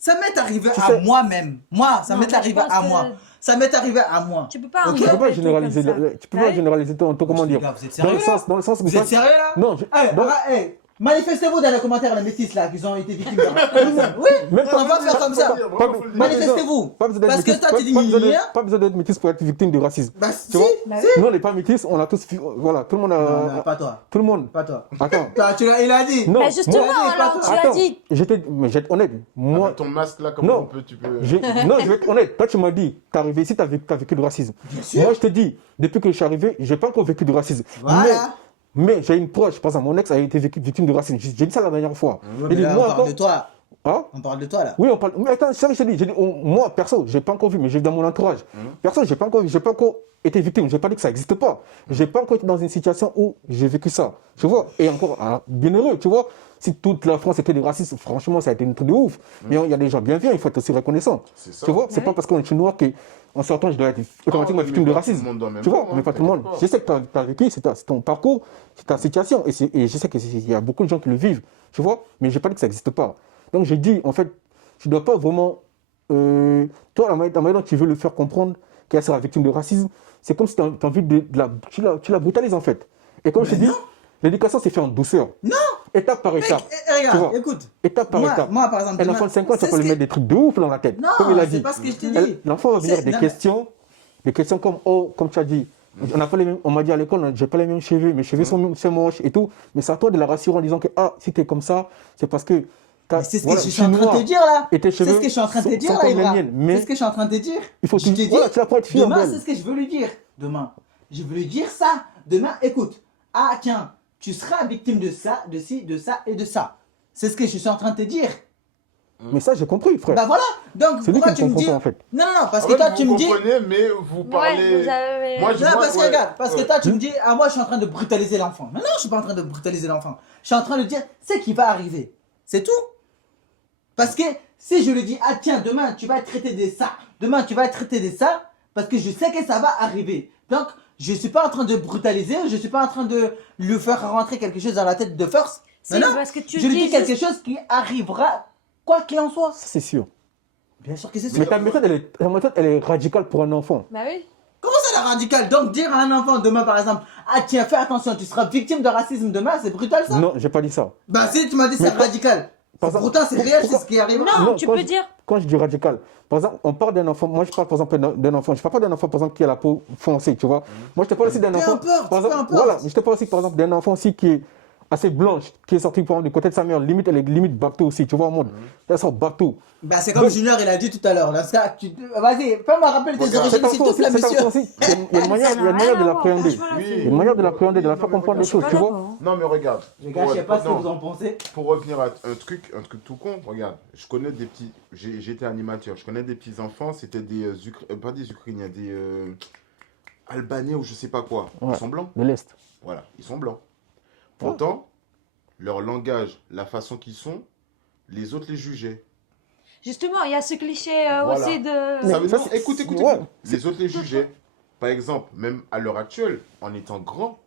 Ça m'est arrivé Tu à sais- moi-même. Moi, ça Non, m'est mais je arrivé pense à que- moi. Ça m'est arrivé à moi. Tu peux pas Ok. tu peux enlever pas tout généraliser. comme ça. Tu peux Ah pas oui? généraliser ton comment dire. Gars, vous êtes Dans sérieux le là? sens, où Vous êtes sérieux là? Non, Manifestez-vous dans les commentaires, les métis là, qui ont été victimes de Oui, même on va faire comme ça. Manifestez-vous. Pas besoin d'être Parce que métis, toi, tu dis rien. pas besoin d'être métis pour être victime de racisme. Bah, Tu vois? Bah Nous, on n'est pas métis, on a tous. Voilà, tout le monde Non, a. pas toi. Tout le monde. Pas toi. Attends. Toi, il a dit. Non, Mais justement, moi- alors tu as Attends, dit. mais j'étais honnête. Moi, Avec ton masque là, comment Non. tu peux. non, je vais être honnête. Toi, tu m'as dit, t'es arrivé ici, t'as vécu du racisme. Bien sûr. Moi, je te dis, depuis que je suis arrivé, j'ai pas encore vécu du racisme. Voilà. Mais j'ai une proche, par exemple, mon ex a été victime de racisme. J'ai dit ça la dernière fois. Ouais, J'ai mais dit, là, moi, on parle encore- de toi. Hein? On parle de toi là. Oui, on parle. Mais attends, c'est ça que je te dis. J'ai dit, moi, perso, j'ai pas encore vu, mais j'ai dans mon entourage. Perso, j'ai pas encore vu, j'ai pas encore été victime. J'ai pas dit que ça n'existe pas. J'ai pas encore été dans une situation où j'ai vécu ça. Tu vois? Et encore, bien heureux, tu vois? Si toute la France était des racistes, franchement, ça a été une truc de ouf. Mais il y a des gens bienveillants, il faut être aussi reconnaissant. C'est ça. Tu vois? C'est Ouais. pas parce qu'on est noir qu'en sortant, je dois être automatiquement mais victime de pas tout le racisme. monde dans le même Tu vois? temps, Mais hein, pas tout le monde. t'inquiète pas. Je sais que tu as vécu, c'est ton parcours, c'est ta situation. Et je sais qu'il y a beaucoup de gens qui le vivent. Tu vois? Mais j'ai pas dit que ça n'existe pas. Donc, j'ai dit, en fait, tu dois pas vraiment. Toi, la manière dont tu veux le faire comprendre qu'elle sera victime de racisme, c'est comme si tu as envie tu la brutalises, en fait. Et comme je te dis, l'éducation, c'est fait en douceur. Non. Étape par Mec, étape. Tu regarde, vois. écoute. Étape par étape. Moi, par exemple. Un enfant de 5 ans, tu c'est vas pas ce lui que- mettre des trucs de ouf dans la tête. Non, comme il a c'est dit. pas ce que je te dis. L'enfant va venir C'est- des non, mais- questions comme, oh, comme tu as dit. On m'a dit à l'école, j'ai pas les mêmes cheveux, mes cheveux sont moches et tout. Mais c'est à toi de la rassurer en disant que, ah, si t'es comme ça, c'est parce que. Mais c'est ce que je suis en train de te dire là. Et tes C'est cheveux ce que je suis en train de te sont dire là, comme les Ibra. miennes, mais- C'est ce que je suis en train de te dire. Il faut Je que t'ai dit, voilà, tu vas pas être fier demain, d'elle. c'est ce que je veux lui dire. Demain, je veux lui dire ça. Demain, écoute. Ah, tiens, tu seras victime de ça, de ci, de ça et de ça. C'est ce que je suis en train de te dire. Mais ça, j'ai compris, frère. Bah voilà. Donc, C'est lui pourquoi qui tu me me dis. comprend pas, en fait. Non, non, non, parce En que fait, toi, vous tu me dis. comprenez, mais vous parlez. Ouais, vous avez. Moi, Non, parce que ouais, regarde, parce que ouais. toi, tu me dis, ah, moi, je suis en train de brutaliser l'enfant. Mais non, je suis pas en train de brutaliser l'enfant. Je suis en train de dire, c'est qui va arriver. C'est tout. Parce que si je lui dis, ah, tiens, demain, tu vas être traité de ça. Demain, tu vas être traité de ça. Parce que je sais que ça va arriver. Donc, je suis pas en train de brutaliser. Je suis pas en train de lui faire rentrer quelque chose dans la tête de force. Si, Mais non, parce que tu je lui dis dis quelque juste- chose qui arrivera, quoi qu'il en soit. Ça, c'est sûr. Bien sûr que c'est Mais sûr. ta méthode, elle est radicale pour un enfant. Bah oui. Comment ça, la radicale? Donc, dire à un enfant demain, par exemple, ah, tiens, fais attention, tu seras victime de racisme demain, c'est brutal ça? Non, j'ai pas dit ça. Bah si tu m'as dit c'est Mais quand- radical. Par exemple, Pourtant c'est réel, c'est pourquoi- ce qui arrive. Non, tu quand peux je- dire. Quand je dis radical, par exemple, on parle d'un enfant. Moi, je parle par exemple d'un enfant. Je parle pas d'un enfant, par exemple, qui a la peau foncée, tu vois. Moi, je te parle aussi d'un Peu enfant. importe, par exemple, peu importe. voilà, je te parle aussi, par exemple, d'un enfant aussi qui est assez blanche qui est sortie du côté de sa mère, limite elle est limite Bacto aussi, tu vois, en mode, elle sort Bacto. Bah, c'est comme Junior, il a dit tout à l'heure. Dans ce cas, vas-y, fais-moi rappeler tes origines, s'il te plaît, monsieur. Il y a une manière de l'appréhender. Oui. Il y a une manière de l'appréhender, de la faire comprendre les choses, tu vois. Non, mais regarde. Les gars, je sais pas ce que vous en pensez. Pour revenir à un truc tout con, regarde, je connais des petits, j'ai été animateur, je connais des petits enfants, c'était des pas des Ukrainiens, des Albanais ou je sais pas quoi. Ouais. Ils sont blancs. De l'Est. Voilà, ils sont blancs. Pourtant, leur langage, la façon qu'ils sont, les autres les jugeaient. Justement, il y a ce cliché Voilà. aussi de. Ça veut ça, dire, c'est- écoute, ouais. les autres les jugeaient. Par exemple, même à l'heure actuelle, en étant grand,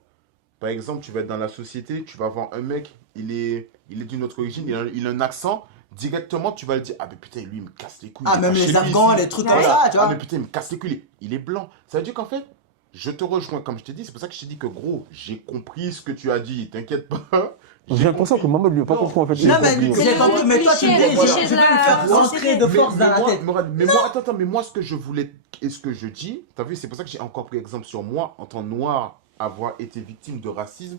par exemple, tu vas être dans la société, tu vas voir un mec, il est d'une autre origine, il a un accent, directement tu vas le dire, ah mais putain, lui il me casse les couilles. Ah, il est même pas les chez lui Afghans, ici. les trucs Ouais. comme ça, tu Ah vois. mais putain, il me casse les couilles, il est blanc. Ça veut dire qu'en fait, je te rejoins, comme je t'ai dit, c'est pour ça que je t'ai dit que gros, j'ai compris ce que tu as dit, t'inquiète pas. J'ai l'impression que Mamadou lui a pas Non. compris en fait. J'ai Non, Il a mais compris. j'ai compris, mais toi, tu me cliché, dis, le genre, cliché tu veux de me la faire rentrer société. de force dans la moi, tête. mais moi, attends, mais moi, ce que je voulais et ce que je dis, t'as vu, c'est pour ça que j'ai encore pris exemple sur moi, en tant que noir, avoir été victime de racisme,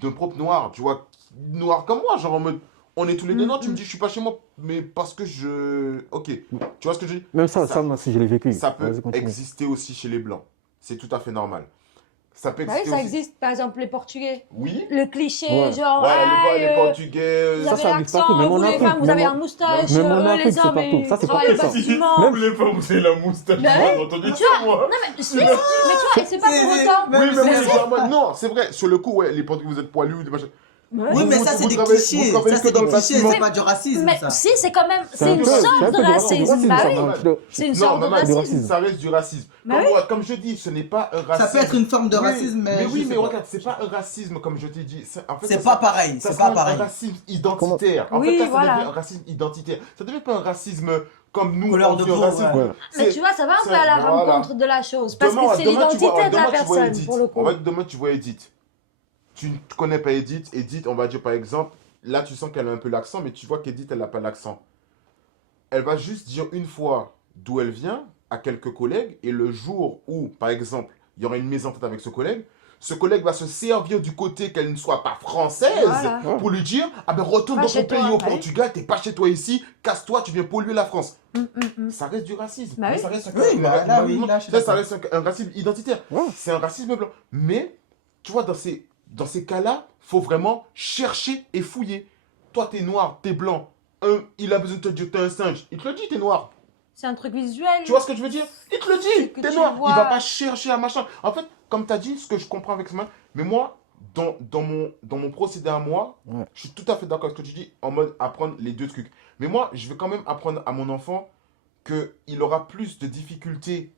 de propre noir, tu vois, noir comme moi, genre en mode, on est tous les deux noirs, tu me dis, je suis pas chez moi, mais parce que je. Ok, tu vois ce que je dis? Même ça, moi aussi je l'ai vécu. Ça peut Vas-y, continue. exister aussi chez les blancs, c'est tout à fait normal. Ça peut Bah oui, exister ça aussi. existe, par exemple, les Portugais. Oui. Le cliché, Ouais. genre, Ouais, les ah, Portugais. vous Ça, avez ça arrive l'accent, partout, même en vous les Afrique, femmes, vous même avez en- un moustache, même en eux, Afrique, les c'est hommes, partout. ils Ça, c'est travaillent au partout, ça. bâtiment. Même- les femmes, vous avez la moustache. Bah oui. J'ai entendu Tu ça, vois, moi. non mais, si, mais tu vois, et c'est pas pour autant. Oui, mais c'est- moi, genre, moi, non, c'est vrai, sur le coup, ouais, les Portugais, vous êtes poilus, des machins. Ouais. Oui, mais Vous- ça, vous c'est des travaillez- clichés. vous travaillez Ça, que c'est dans des le clichés, bâtiment. c'est pas du racisme, Mais ça. si, c'est quand même, C'est c'est un une peu- c'est un sorte peu de du racisme. racisme, Bah ça, oui, non, c'est une Non, sorte de non, non, racisme. ça reste du racisme. Bah Comme, oui. comme je dis, ce n'est pas un racisme. Ça peut être une forme de Oui, racisme, mais. oui, je mais sais pas. regarde, c'est pas un racisme, comme je t'ai dit. En fait, C'est ça pas sera- pareil, ça c'est sera pas pareil. un racisme identitaire. En Oui, fait, là, ça voilà. devient un racisme identitaire. Ça devient pas un racisme comme nous. Couleur on de dit un peau, racisme. ouais. Ouais. Mais C'est- tu vois, ça va un c'est- peu à la voilà. rencontre de la chose. Parce Demain- que c'est demain, tu vois- l'identité de la demain, tu vois personne, Edith. pour le coup. Demain, tu vois Edith. Tu ne connais pas Edith. Edith, on va dire par exemple, là, tu sens qu'elle a un peu l'accent, mais tu vois qu'Edith, elle n'a pas l'accent. Elle va juste dire une fois d'où elle vient à quelques collègues, et le jour où, par exemple, il y aura une mésentente avec ce collègue va se servir du côté qu'elle ne soit pas française Voilà. pour lui dire, ah ben retourne Pas dans chez ton pays toi, au bah oui. Portugal, t'es pas chez toi ici, casse-toi, tu viens polluer la France. Mm. Ça reste du racisme. Bah Mais oui. ça reste Oui, bah, là, oui, là, je suis ça d'accord. reste un racisme identitaire. Ouais. C'est un racisme blanc. Mais, tu vois, dans ces cas-là, faut vraiment chercher et fouiller. Toi, t'es noir, t'es blanc. Il a besoin de te dire t'es un singe. Il te le dit, t'es noir. C'est un truc visuel. Tu vois ce que je veux dire? Il te le dit, Que t'es tu noir. vois. Il va pas chercher un machin. En fait, comme t'as dit, ce que je comprends avec ce man, mais moi, dans mon procédé à moi, Ouais. je suis tout à fait d'accord avec ce que tu dis, en mode apprendre les deux trucs. Mais moi, je vais quand même apprendre à mon enfant qu'il aura plus de difficultés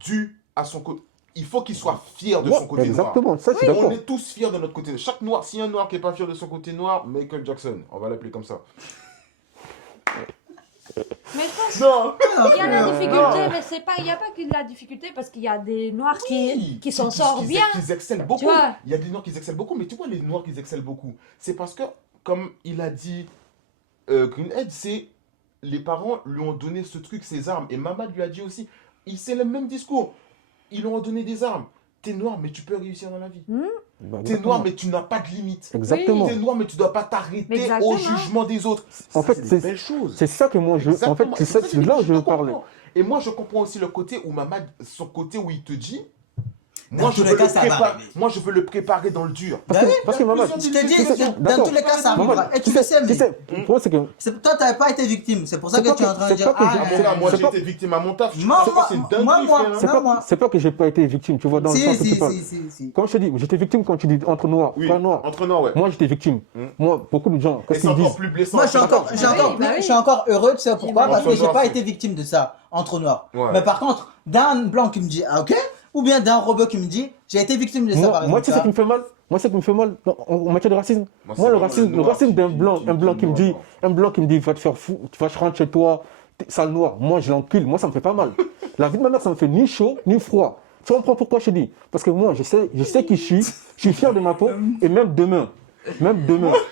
dues à son côté. Il faut qu'il soit fier de Ouais, son côté noir. exactement, ça, je suis On d'accord. est tous fiers de notre côté. Chaque noir, s'il y a un noir qui n'est pas fier de son côté noir, Michael Jackson, on va l'appeler comme ça. Mais je pense Non. qu'il y a la difficulté, mais c'est pas, il n'y a pas que de la difficulté parce qu'il y a des noirs qui s'en sortent bien. Qui excellent beaucoup. Tu vois. Il y a des noirs qui excellent beaucoup, mais tu vois, les noirs qui excellent beaucoup, c'est parce que, comme il a dit Greenhead, c'est les parents lui ont donné ce truc, ces armes. Et Mamad lui a dit aussi, c'est le même discours. Ils lui ont donné des armes. T'es noir, mais tu peux réussir dans la vie. Bah, T'es exactement. noir, mais tu n'as pas de limite. Exactement. T'es noir, mais tu dois pas t'arrêter Exactement. au jugement des autres. En Ça, fait, des c'est- belles choses. C'est ça que moi, je. En fait, Exactement. c'est ça, c'est là où je veux parler. comprends. Et moi, je comprends aussi le côté où Mamad, son côté où il te dit, Dans moi, tous je les veux cas, le ça va préparer. arriver. Moi, je veux le préparer dans le dur. Parce que, Bah oui, parce que Maman, plusieurs Je te dis, Tu sais, dans d'accord. tous les cas, ça Maman, arrivera. Et tu le sais, tu mais. sais, le problème, c'est que. Toi, t'avais pas été victime. C'est pour ça C'est que pas tu es en que- train de c'est dire. pas que Ah, j'ai- Ah, mon gars, moi, c'est j'ai pas- été victime à mon taf. Je Moi, sais pas, c'est une dinguerie, moi, frère. C'est Non, pas, moi. c'est pas que j'ai pas été victime, tu vois, dans le sens où tu parles. si. Comme je te dis, j'étais victime quand tu dis entre noirs, Oui, pas noirs. entre noirs, ouais. Moi, j'étais victime. Hmm. Beaucoup de gens, Et qu'est-ce c'est qu'ils me encore disent? plus blessant. Moi, je oui. suis encore heureux, tu sais pourquoi? Entre Parce que j'ai noirs, pas c'est- été victime de ça, entre noirs. Ouais. Mais par contre, d'un blanc qui me dit, ah ok, ou bien d'un robot qui me dit, j'ai été victime de ça, par Moi, exemple. tu sais ce qui me fait mal? Moi, c'est ce qui me fait mal en matière de racisme. Moi, c'est Moi, le vraiment racisme, le le noir racisme qui- d'un qui- blanc, qui- un blanc qui qui me me dit, noir. un blanc qui me dit, va te faire fou, tu vas rentrer chez toi, sale noir. Moi, je l'encule. Moi, ça me fait pas mal. La vie de ma mère, ça me fait ni chaud, ni froid. Tu comprends pourquoi je te dis? Parce que moi, je sais qui je suis fier de ma peau, et même demain,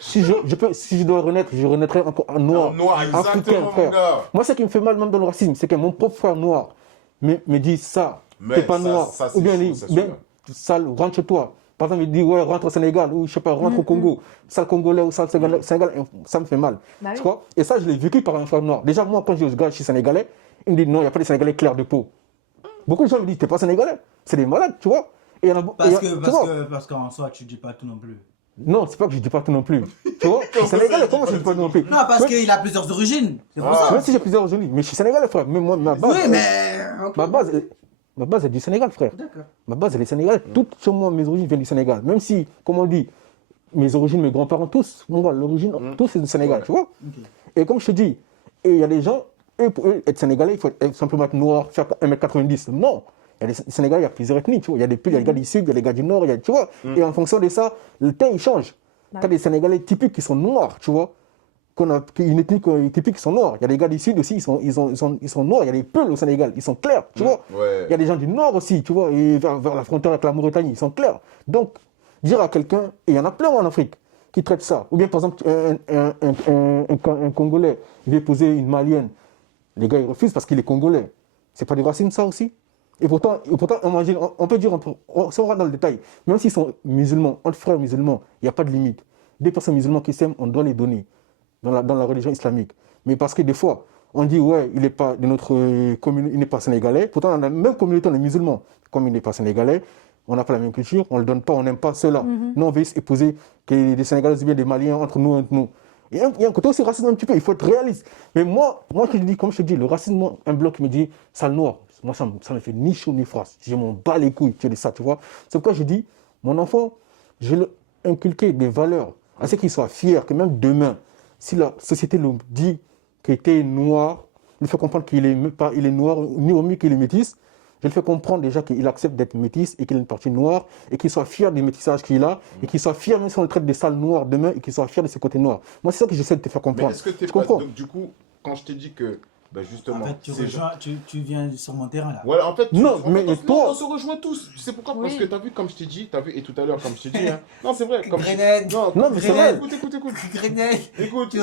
si je dois renaître, je renaîtrai encore en noir, Noir, africain, exactement, mon frère. gars. Moi, ce qui me fait mal même dans le racisme, c'est que mon propre frère noir me dit ça, Mais t'es pas ça- noir, ça, c'est ou bien chaud, dit, ça, bien, celui-là. sale, rentre chez toi. par exemple, il dit ouais, rentre au Sénégal ou je sais pas, rentre au Congo, sale Congolais ou sale Sénégalais, ça me fait mal. Bah oui. Tu vois? Et ça, je l'ai vécu par un frère noir. Déjà, moi, quand je dis aux gars, je suis Sénégalais, ils me disent non, il n'y a pas de Sénégalais clairs de peau. Beaucoup de gens me disent, t'es pas Sénégalais, c'est des malades, tu vois? Et il y en a beaucoup. Parce qu'en soi, tu dis pas tout non plus. Non, c'est pas que je dis pas tout non plus. Tu vois? Je suis Sénégalais, comment je dis pas tout non plus? Non, parce qu'il a plusieurs origines. C'est pour ça. Même si j'ai plusieurs origines, mais je suis Sénégalais, frère. Même moi, ma base. Oui, mais. Ok. Ma base est du Sénégal, frère. D'accord. Ma base, elle est sénégalaise. Toutes, sur moi, mes origines viennent du Sénégal. Même si, comme on dit, mes origines, mes grands-parents, tous, moi, l'origine, tous, c'est du Sénégal, tu vois? Ok. Et comme je te dis, il y a des gens, eux, pour eux, être Sénégalais, il faut simplement être noir, faire 1m90. Non. Il y a des Sénégalais, il y a plusieurs ethnies, tu vois. Il y a des pays, il y a les gars du Sud, il y a les gars du Nord, tu vois. Et en fonction de ça, le teint, il change. Tu as des Sénégalais typiques qui sont noirs, tu vois. Une ethnie typique qui sont noirs. Il y a des gars du Sud aussi, ils sont noirs. Il y a des Peuls au Sénégal, ils sont clairs, tu vois. Ouais. Il y a des gens du Nord aussi, tu vois, et vers la frontière avec la Mauritanie, ils sont clairs. Donc, dire à quelqu'un, et il y en a plein en Afrique qui traitent ça. Ou bien, par exemple, un Congolais, il veut épouser une Malienne. Les gars, ils refusent parce qu'il est Congolais. C'est pas du racisme, ça aussi? Et pourtant on peut dire, si on rentre dans le détail, même s'ils sont musulmans, entre frères musulmans, il n'y a pas de limite. Des personnes musulmanes qui s'aiment, on doit les donner dans la religion islamique. Mais parce que des fois, on dit, ouais, il n'est pas de notre communauté, il n'est pas sénégalais. Pourtant, dans la même communauté, on est musulmans. Comme il n'est pas sénégalais, on n'a pas la même culture, on ne le donne pas, on n'aime pas cela. Nous, on veut épouser que des Sénégalais ou bien des Maliens entre nous. Il y a un côté aussi raciste un petit peu, il faut être réaliste. Mais moi je te dis, comme je te dis, le racisme, un blanc qui me dit, sale noir, moi, ça me fait ni chaud ni froid. Je m'en bats les couilles, tu dis ça, tu vois. C'est pourquoi je dis, mon enfant, je vais lui inculquer des valeurs, à ce qu'il soit fier, que même demain, si la société lui dit qu'il était noir, lui fait comprendre qu'il est noir, ni au mieux qu'il est métis, je lui fais comprendre déjà qu'il accepte d'être métis et qu'il a une partie noire, et qu'il soit fier du métissage qu'il a, et qu'il soit fier, même si on le traite de sale noir demain, et qu'il soit fier de ses côtés noirs. Moi, c'est ça que j'essaie de te faire comprendre. Mais est-ce que tu tu comprends? donc, du coup, quand je t'ai dit que, bah justement, En fait, tu viens sur mon terrain là. Voilà, en fait, Non, mais toi- on se rejoint tous. Tu sais pourquoi? Parce Oui. que t'as vu, comme je t'ai dit, et tout à l'heure, comme je t'ai dit, hein. Non, c'est vrai. Comme Grenade. Non, mais c'est vrai. Écoute. Grenade. Écoute,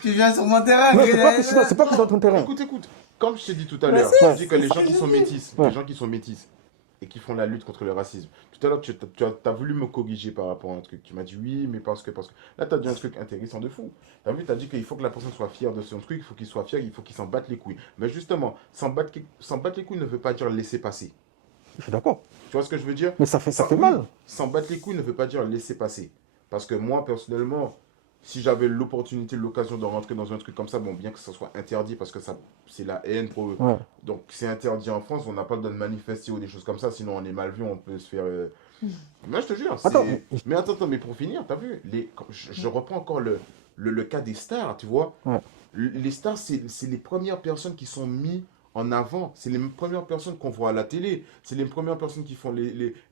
Tu viens sur mon terrain, Non, Grenade. c'est pas que dans ton terrain. écoute. Comme je t'ai dit tout à l'heure, c'est- je dis que les gens qui sont métis, Ouais. les gens qui sont métis et qui font la lutte contre le racisme. Tout à l'heure, tu as voulu me corriger par rapport à un truc. Tu m'as dit oui, mais parce que. Là, tu as dit un truc intéressant de fou. Tu as vu, tu as dit qu'il faut que la personne soit fière de son truc, il faut qu'il soit fier, il faut qu'il s'en batte les couilles. Mais justement, s'en battre les couilles ne veut pas dire laisser passer. Je suis d'accord. Tu vois ce que je veux dire? Mais ça fait Oui, mal. S'en battre les couilles ne veut pas dire laisser passer. Parce que moi, personnellement, si j'avais l'opportunité, l'occasion de rentrer dans un truc comme ça, bon, bien que ça soit interdit parce que ça, c'est la haine pour eux. Ouais. Donc, c'est interdit en France, on n'a pas le droit de manifester ou des choses comme ça, sinon on est mal vu, on peut se faire. Mais je te jure, Attends, mais attends, mais pour finir, t'as vu, je reprends encore le cas des stars, tu vois. Ouais. Les stars, c'est les premières personnes qui sont mises en avant. C'est les premières personnes qu'on voit à la télé. C'est les premières personnes qui font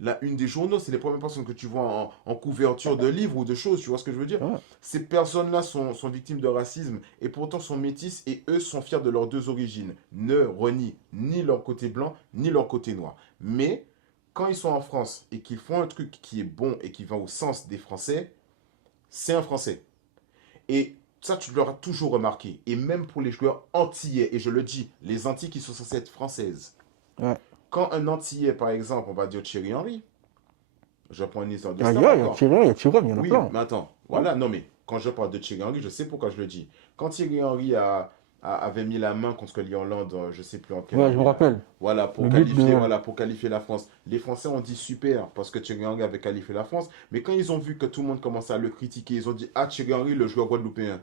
la une des journaux. C'est les premières personnes que tu vois en couverture de livres ou de choses. Tu vois ce que je veux dire? Ouais. Ces personnes-là sont victimes de racisme et pourtant sont métisses et eux sont fiers de leurs deux origines. Ne renient ni leur côté blanc ni leur côté noir. Mais quand ils sont en France et qu'ils font un truc qui est bon et qui va au sens des Français, c'est un Français. Et ça, tu l'auras toujours remarqué. Et même pour les joueurs antillais, et je le dis, les Antilles qui sont censées être françaises. Ouais. Quand un Antillais, par exemple, on va dire Thierry Henry, je prends une histoire de Il y star a encore. Thierry, il y a Thierry, il y en a Oui, plein. mais attends, voilà, non mais quand je parle de Thierry Henry, je sais pourquoi je le dis. Quand Thierry Henry avait mis la main contre l'Irlande, je sais plus en quelle Ouais, je me année, rappelle. voilà, pour Le but qualifier, de- voilà, pour qualifier la France. Les Français ont dit super, parce que Thierry Henry avait qualifié la France. Mais quand ils ont vu que tout le monde commençait à le critiquer, ils ont dit, ah, Thierry Henry, le joueur guadeloupéen.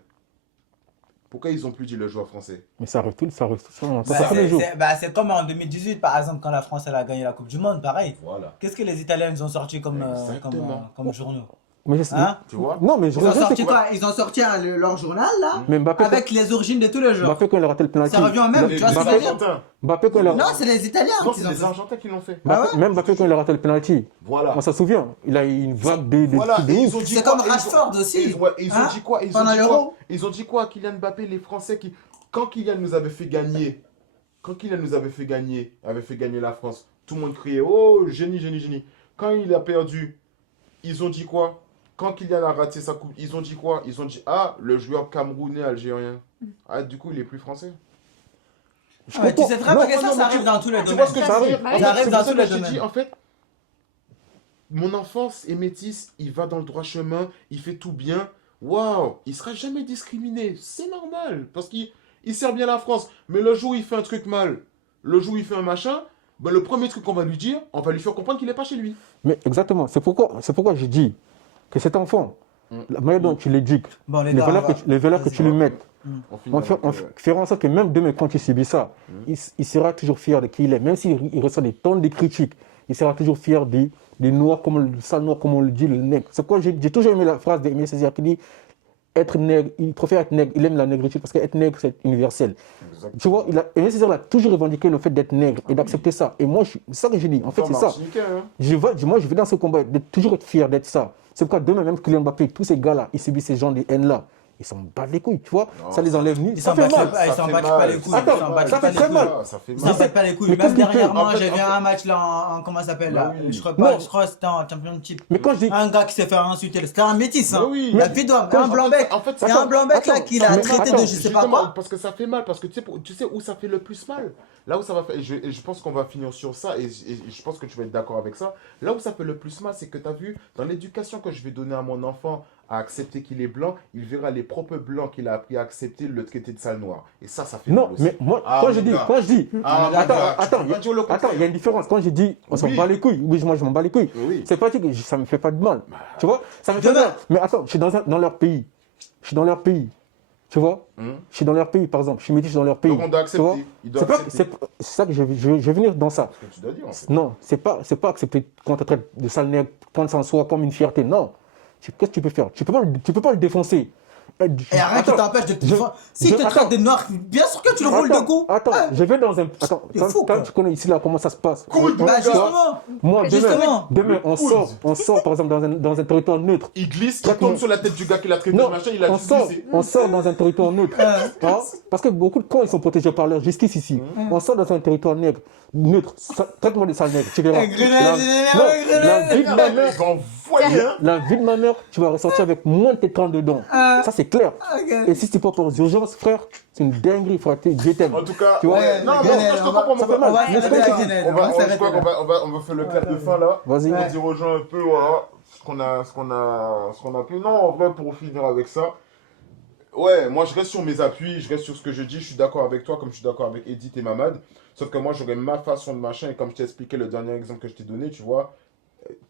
Pourquoi ils ont plus dit le joueur français? Mais ça arrive tout, ça arrive tous Bah, les jours. c'est comme en 2018, par exemple, quand la France elle a gagné la Coupe du Monde, pareil. Voilà. Qu'est-ce que les Italiens ils ont sorti comme Exactement. journaux? Mais je- Hein? Tu vois? Non, mais je Ils ont regrette, sorti c'est quoi? quoi? Ils ont sorti leur journal là, Mais Mbappé, avec les origines de tous les joueurs. Mbappé, quand il a raté le penalty. Ça revient au même, Les tu vois ce que je veux dire? Argentins. Mbappé, quand il a... Non, c'est les Italiens Non, qui c'est ont les fait. Argentins qui l'ont fait. Ah ouais? Même Mbappé, quand il a raté le penalty, Voilà. on s'en souvient. Il a eu une vague de Voilà, trucs de et ouf. ils ont dit C'est quoi? comme Rashford aussi. Ils ont Hein? dit quoi? Pendant l'Euro. Ils ont dit quoi à Kylian Mbappé, les Français qui. Quand Kylian nous avait fait gagner, avait fait gagner la France, tout le monde criait oh, génie, génie, génie. Quand il a perdu, ils ont dit quoi? Quand Kylian a raté sa coupe, ils ont dit quoi? Ils ont dit ah, le joueur camerounais algérien. Ah, du coup, il est plus français. Je Ouais, tu comprends. sais très Non, bien que ça arrive dans tous les Tu domaines. vois ce que je veux arrive. dire? Ça En fait, arrive c'est dans pour ça tous que les j'ai dit, domaines. en fait, mon enfant est métisse, il va dans le droit chemin, il fait tout bien. Waouh, il sera jamais discriminé. C'est normal, parce qu'il sert bien la France. Mais le jour où il fait un truc mal, le jour où il fait un machin, ben, le premier truc qu'on va lui dire, on va lui faire comprendre qu'il n'est pas chez lui. Mais exactement, c'est pourquoi je dis que cet enfant, la manière dont tu l'éduques, Bon, les valeurs que tu lui mets, On finit on fera en sorte que même demain, quand il subit ça, il sera toujours fier de qui il est. Même s'il reçoit des tonnes de critiques, il sera toujours fier des noirs, comme le sale noir, comme on le dit, le nègre. C'est quoi j'ai toujours aimé la phrase d'Aimé Césaire qui dit être nègre, il préfère être nègre, il aime la négritude parce qu'être nègre, c'est universel. Exactement. Tu vois, Aimé Césaire a toujours revendiqué le fait d'être nègre et d'accepter ça. Et moi, c'est ça que je dis. En fait, c'est ça. Moi, je vais dans ce combat, de toujours être fier d'être ça. C'est pourquoi demain, même Kylian Mbappé, tous ces gars-là, ils subissent ces gens de haine-là. Ils s'en battent les couilles, tu vois. Non, ça les enlève ni. Ils Ça s'en fait battent mal. pas les couilles. Attends, Ils s'en battent ça pas fait les très couilles. mal. Ça fait Ils s'en mal. battent pas les couilles. Mais Même qu'est-ce qu'il fait dernièrement, En fait, j'ai vu un match là comment ça s'appelle là. Bah oui. Je crois Non. que c'était en championship. Mais quand je dis. Un gars qui s'est fait insulter. C'était un métis, hein. Bah oui. Il a fait d'homme. Quand Un blanc-bec. En fait, Il y a un blanc-bec là attends, qui l'a mais traité attends, de je sais pas Justement, quoi. parce que ça fait mal, parce que tu sais où ça fait le plus mal. Là où ça va faire, et je pense qu'on va finir sur ça, et je pense que tu vas être d'accord avec ça. Là où ça fait le plus mal, c'est que tu as vu, dans l'éducation que je vais donner à mon enfant à accepter qu'il est blanc, il verra les propres blancs qu'il a appris à accepter le traiter de sale noir. Et ça fait Non, mal aussi. mais moi, Ah, quand mon je dis. gars. Ah, mon Attends, gars, tu attends, peux pas dire le contraire. attends, il y a une différence. Quand je dis on s'en Oui. bat les couilles, oui, moi je m'en bats les couilles. Oui. C'est pas que ça me fait pas de mal. Tu vois, ça me fait Demain. mal. Mais attends, je suis dans leur pays. Je suis dans leur pays. Tu vois, je suis dans leur pays, par exemple. Je suis métis, je suis dans leur pays. Donc on doit Tu vois. accepter. Il doit accepter. C'est ça que je vais venir dans ça. Ce que tu dois dire en fait. Non, c'est pas accepter quand tu traites de sale nègre, prendre ça en soi comme une fierté. Non. Qu'est-ce que tu peux faire? Tu peux pas le défoncer. Et y a rien qui t'empêche de te défendre. Si tu traites des noirs, bien sûr que tu le roules de coups. Attends, je vais dans un. Attends, T'es fou, quand quoi. tu connais ici là comment ça se passe. Bah justement. Moi, Justement. demain, on sort par exemple dans un territoire neutre. Il glisse, il tombe sur la tête du gars qui l'a traité, Non, machin, il a juste glissé. on sort dans un territoire neutre. Hein? Parce que beaucoup de camps ils sont protégés par leur justice ici. On sort dans un territoire neutre. Traite-moi de sale nègre. Tu verras. La vie de ma mère. Ils vont envoyer, hein. La vie de ma mère, tu vas ressortir avec moins de tes 32 dents. Ça, c'est clair. Et si tu pas pour les urgences, frère, c'est une dinguerie, frère. Dieu t'aime. En tout cas, Tu vois, non, je te comprends, mon frère. On va Je crois qu'on va faire le clap de fin là. Vas-y. On va dire aux gens un peu voilà, ce qu'on a pu. Non, en vrai, pour finir avec ça. Ouais, moi je reste sur mes appuis, je reste sur ce que je dis, je suis d'accord avec toi, comme je suis d'accord avec Edith et Mamad. Sauf que moi j'aurais ma façon de machin, et comme je t'ai expliqué le dernier exemple que je t'ai donné, tu vois,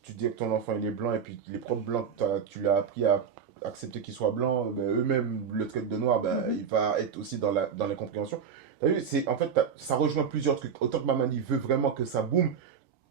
tu dis que ton enfant il est blanc, et puis les propres blancs, tu l'as appris à accepter qu'il soit blanc, ben, eux-mêmes le traitent de noir, ben, il va être aussi dans l'incompréhension. T'as vu, en fait, ça rejoint plusieurs trucs. Autant que Mamad il veut vraiment que ça boum,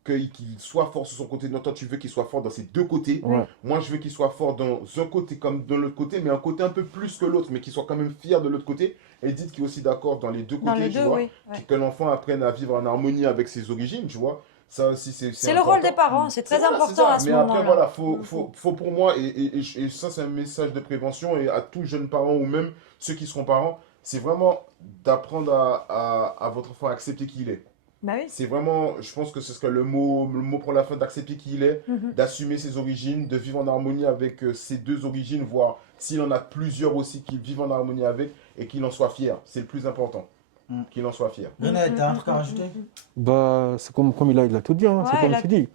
qu'il soit fort sur son côté. Non, toi, tu veux qu'il soit fort dans ses deux côtés. Ouais. Moi, je veux qu'il soit fort dans un côté comme dans l'autre côté, mais un côté un peu plus que l'autre, mais qu'il soit quand même fier de l'autre côté. Et dites qu'il est aussi d'accord dans les deux côtés, Dans les tu deux, vois. oui. Ouais. Que l'enfant apprenne à vivre en harmonie avec ses origines, tu vois. Ça aussi, C'est le rôle des parents, c'est très important à ce mais moment-là. après, voilà, faut pour moi, et ça, c'est un message de prévention, et à tous jeunes parents, ou même ceux qui seront parents, c'est vraiment d'apprendre à votre enfant à accepter qui il est. Bah oui. C'est vraiment, je pense que ce serait le mot pour la fin, d'accepter qui il est, Mhm. d'assumer ses origines, de vivre en harmonie avec ses deux origines, voire s'il en a plusieurs aussi, qu'il vive en harmonie avec et qu'il en soit fier. C'est le plus important, qu'il en soit fier. René, t'as un truc à rajouter? Bah, c'est comme il a tout dit, hein. Ouais, C'est il comme a tu dis.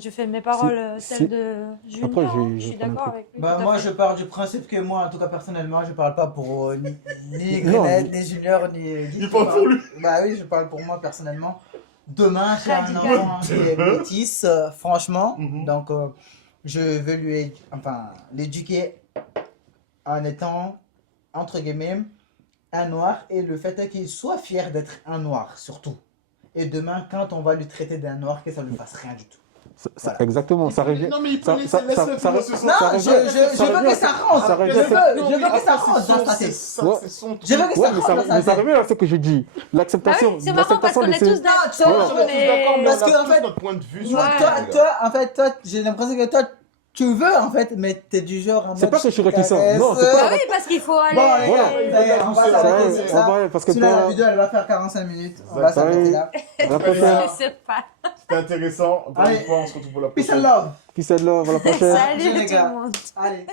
Tu fais mes paroles, Si- celles de Junior. Après, hein, j'ai je suis fait un d'accord truc. avec lui. Bah tout à moi fait. je pars du principe que moi en tout cas personnellement je parle pas pour ni Non, Grenade, ni Junior, ni Il parle pour lui. Bah oui je parle pour moi personnellement. Demain j'ai un Radical. enfant qui est métis franchement Mhm. donc je veux lui l'éduquer en étant entre guillemets un noir et le fait est qu'il soit fier d'être un noir surtout. Et demain quand on va lui traiter d'un noir que ça ne lui fasse rien du tout. Voilà. Exactement, ça revient. Non, mais il peut ça- laisser, ça- laisse-le ça- finir ça- ce soir. Non, ça je revient- veux revient- que ça rentre. ça revient- Je veux que après, ça rentre dans sa tête. Ouais. C'est son Je veux que Ouais, ça mais rentre dans sa mais ça tête. revient à ce que je dis. Bah L'acceptation. oui, c'est marrant parce l'acceptation qu'on de est ces- tous d'accord. Voilà. On est tous d'accord, mais Parce on a que, en tous fait, notre point de vue sur Toi, le truc, les gars. en fait, toi, j'ai l'impression que toi, tu veux, en fait, mais t'es du genre en C'est mode, pas que je suis réticent. caresse. Non, c'est pas- Bah oui, parce qu'il faut aller. Bon, les Voilà. gars, ça y est, on va Ça s'arrêter y est, sur on ça. va- parce que Sinon, toi- la vidéo, elle va faire 45 minutes. On va Ça y s'arrêter est. là. À la prochaine. Je sais pas. C'était intéressant. Encore Allez. une fois, on se retrouve pour la Peace prochaine. and love. Peace and love. À la prochaine. Salut les tout gars. le monde. Allez.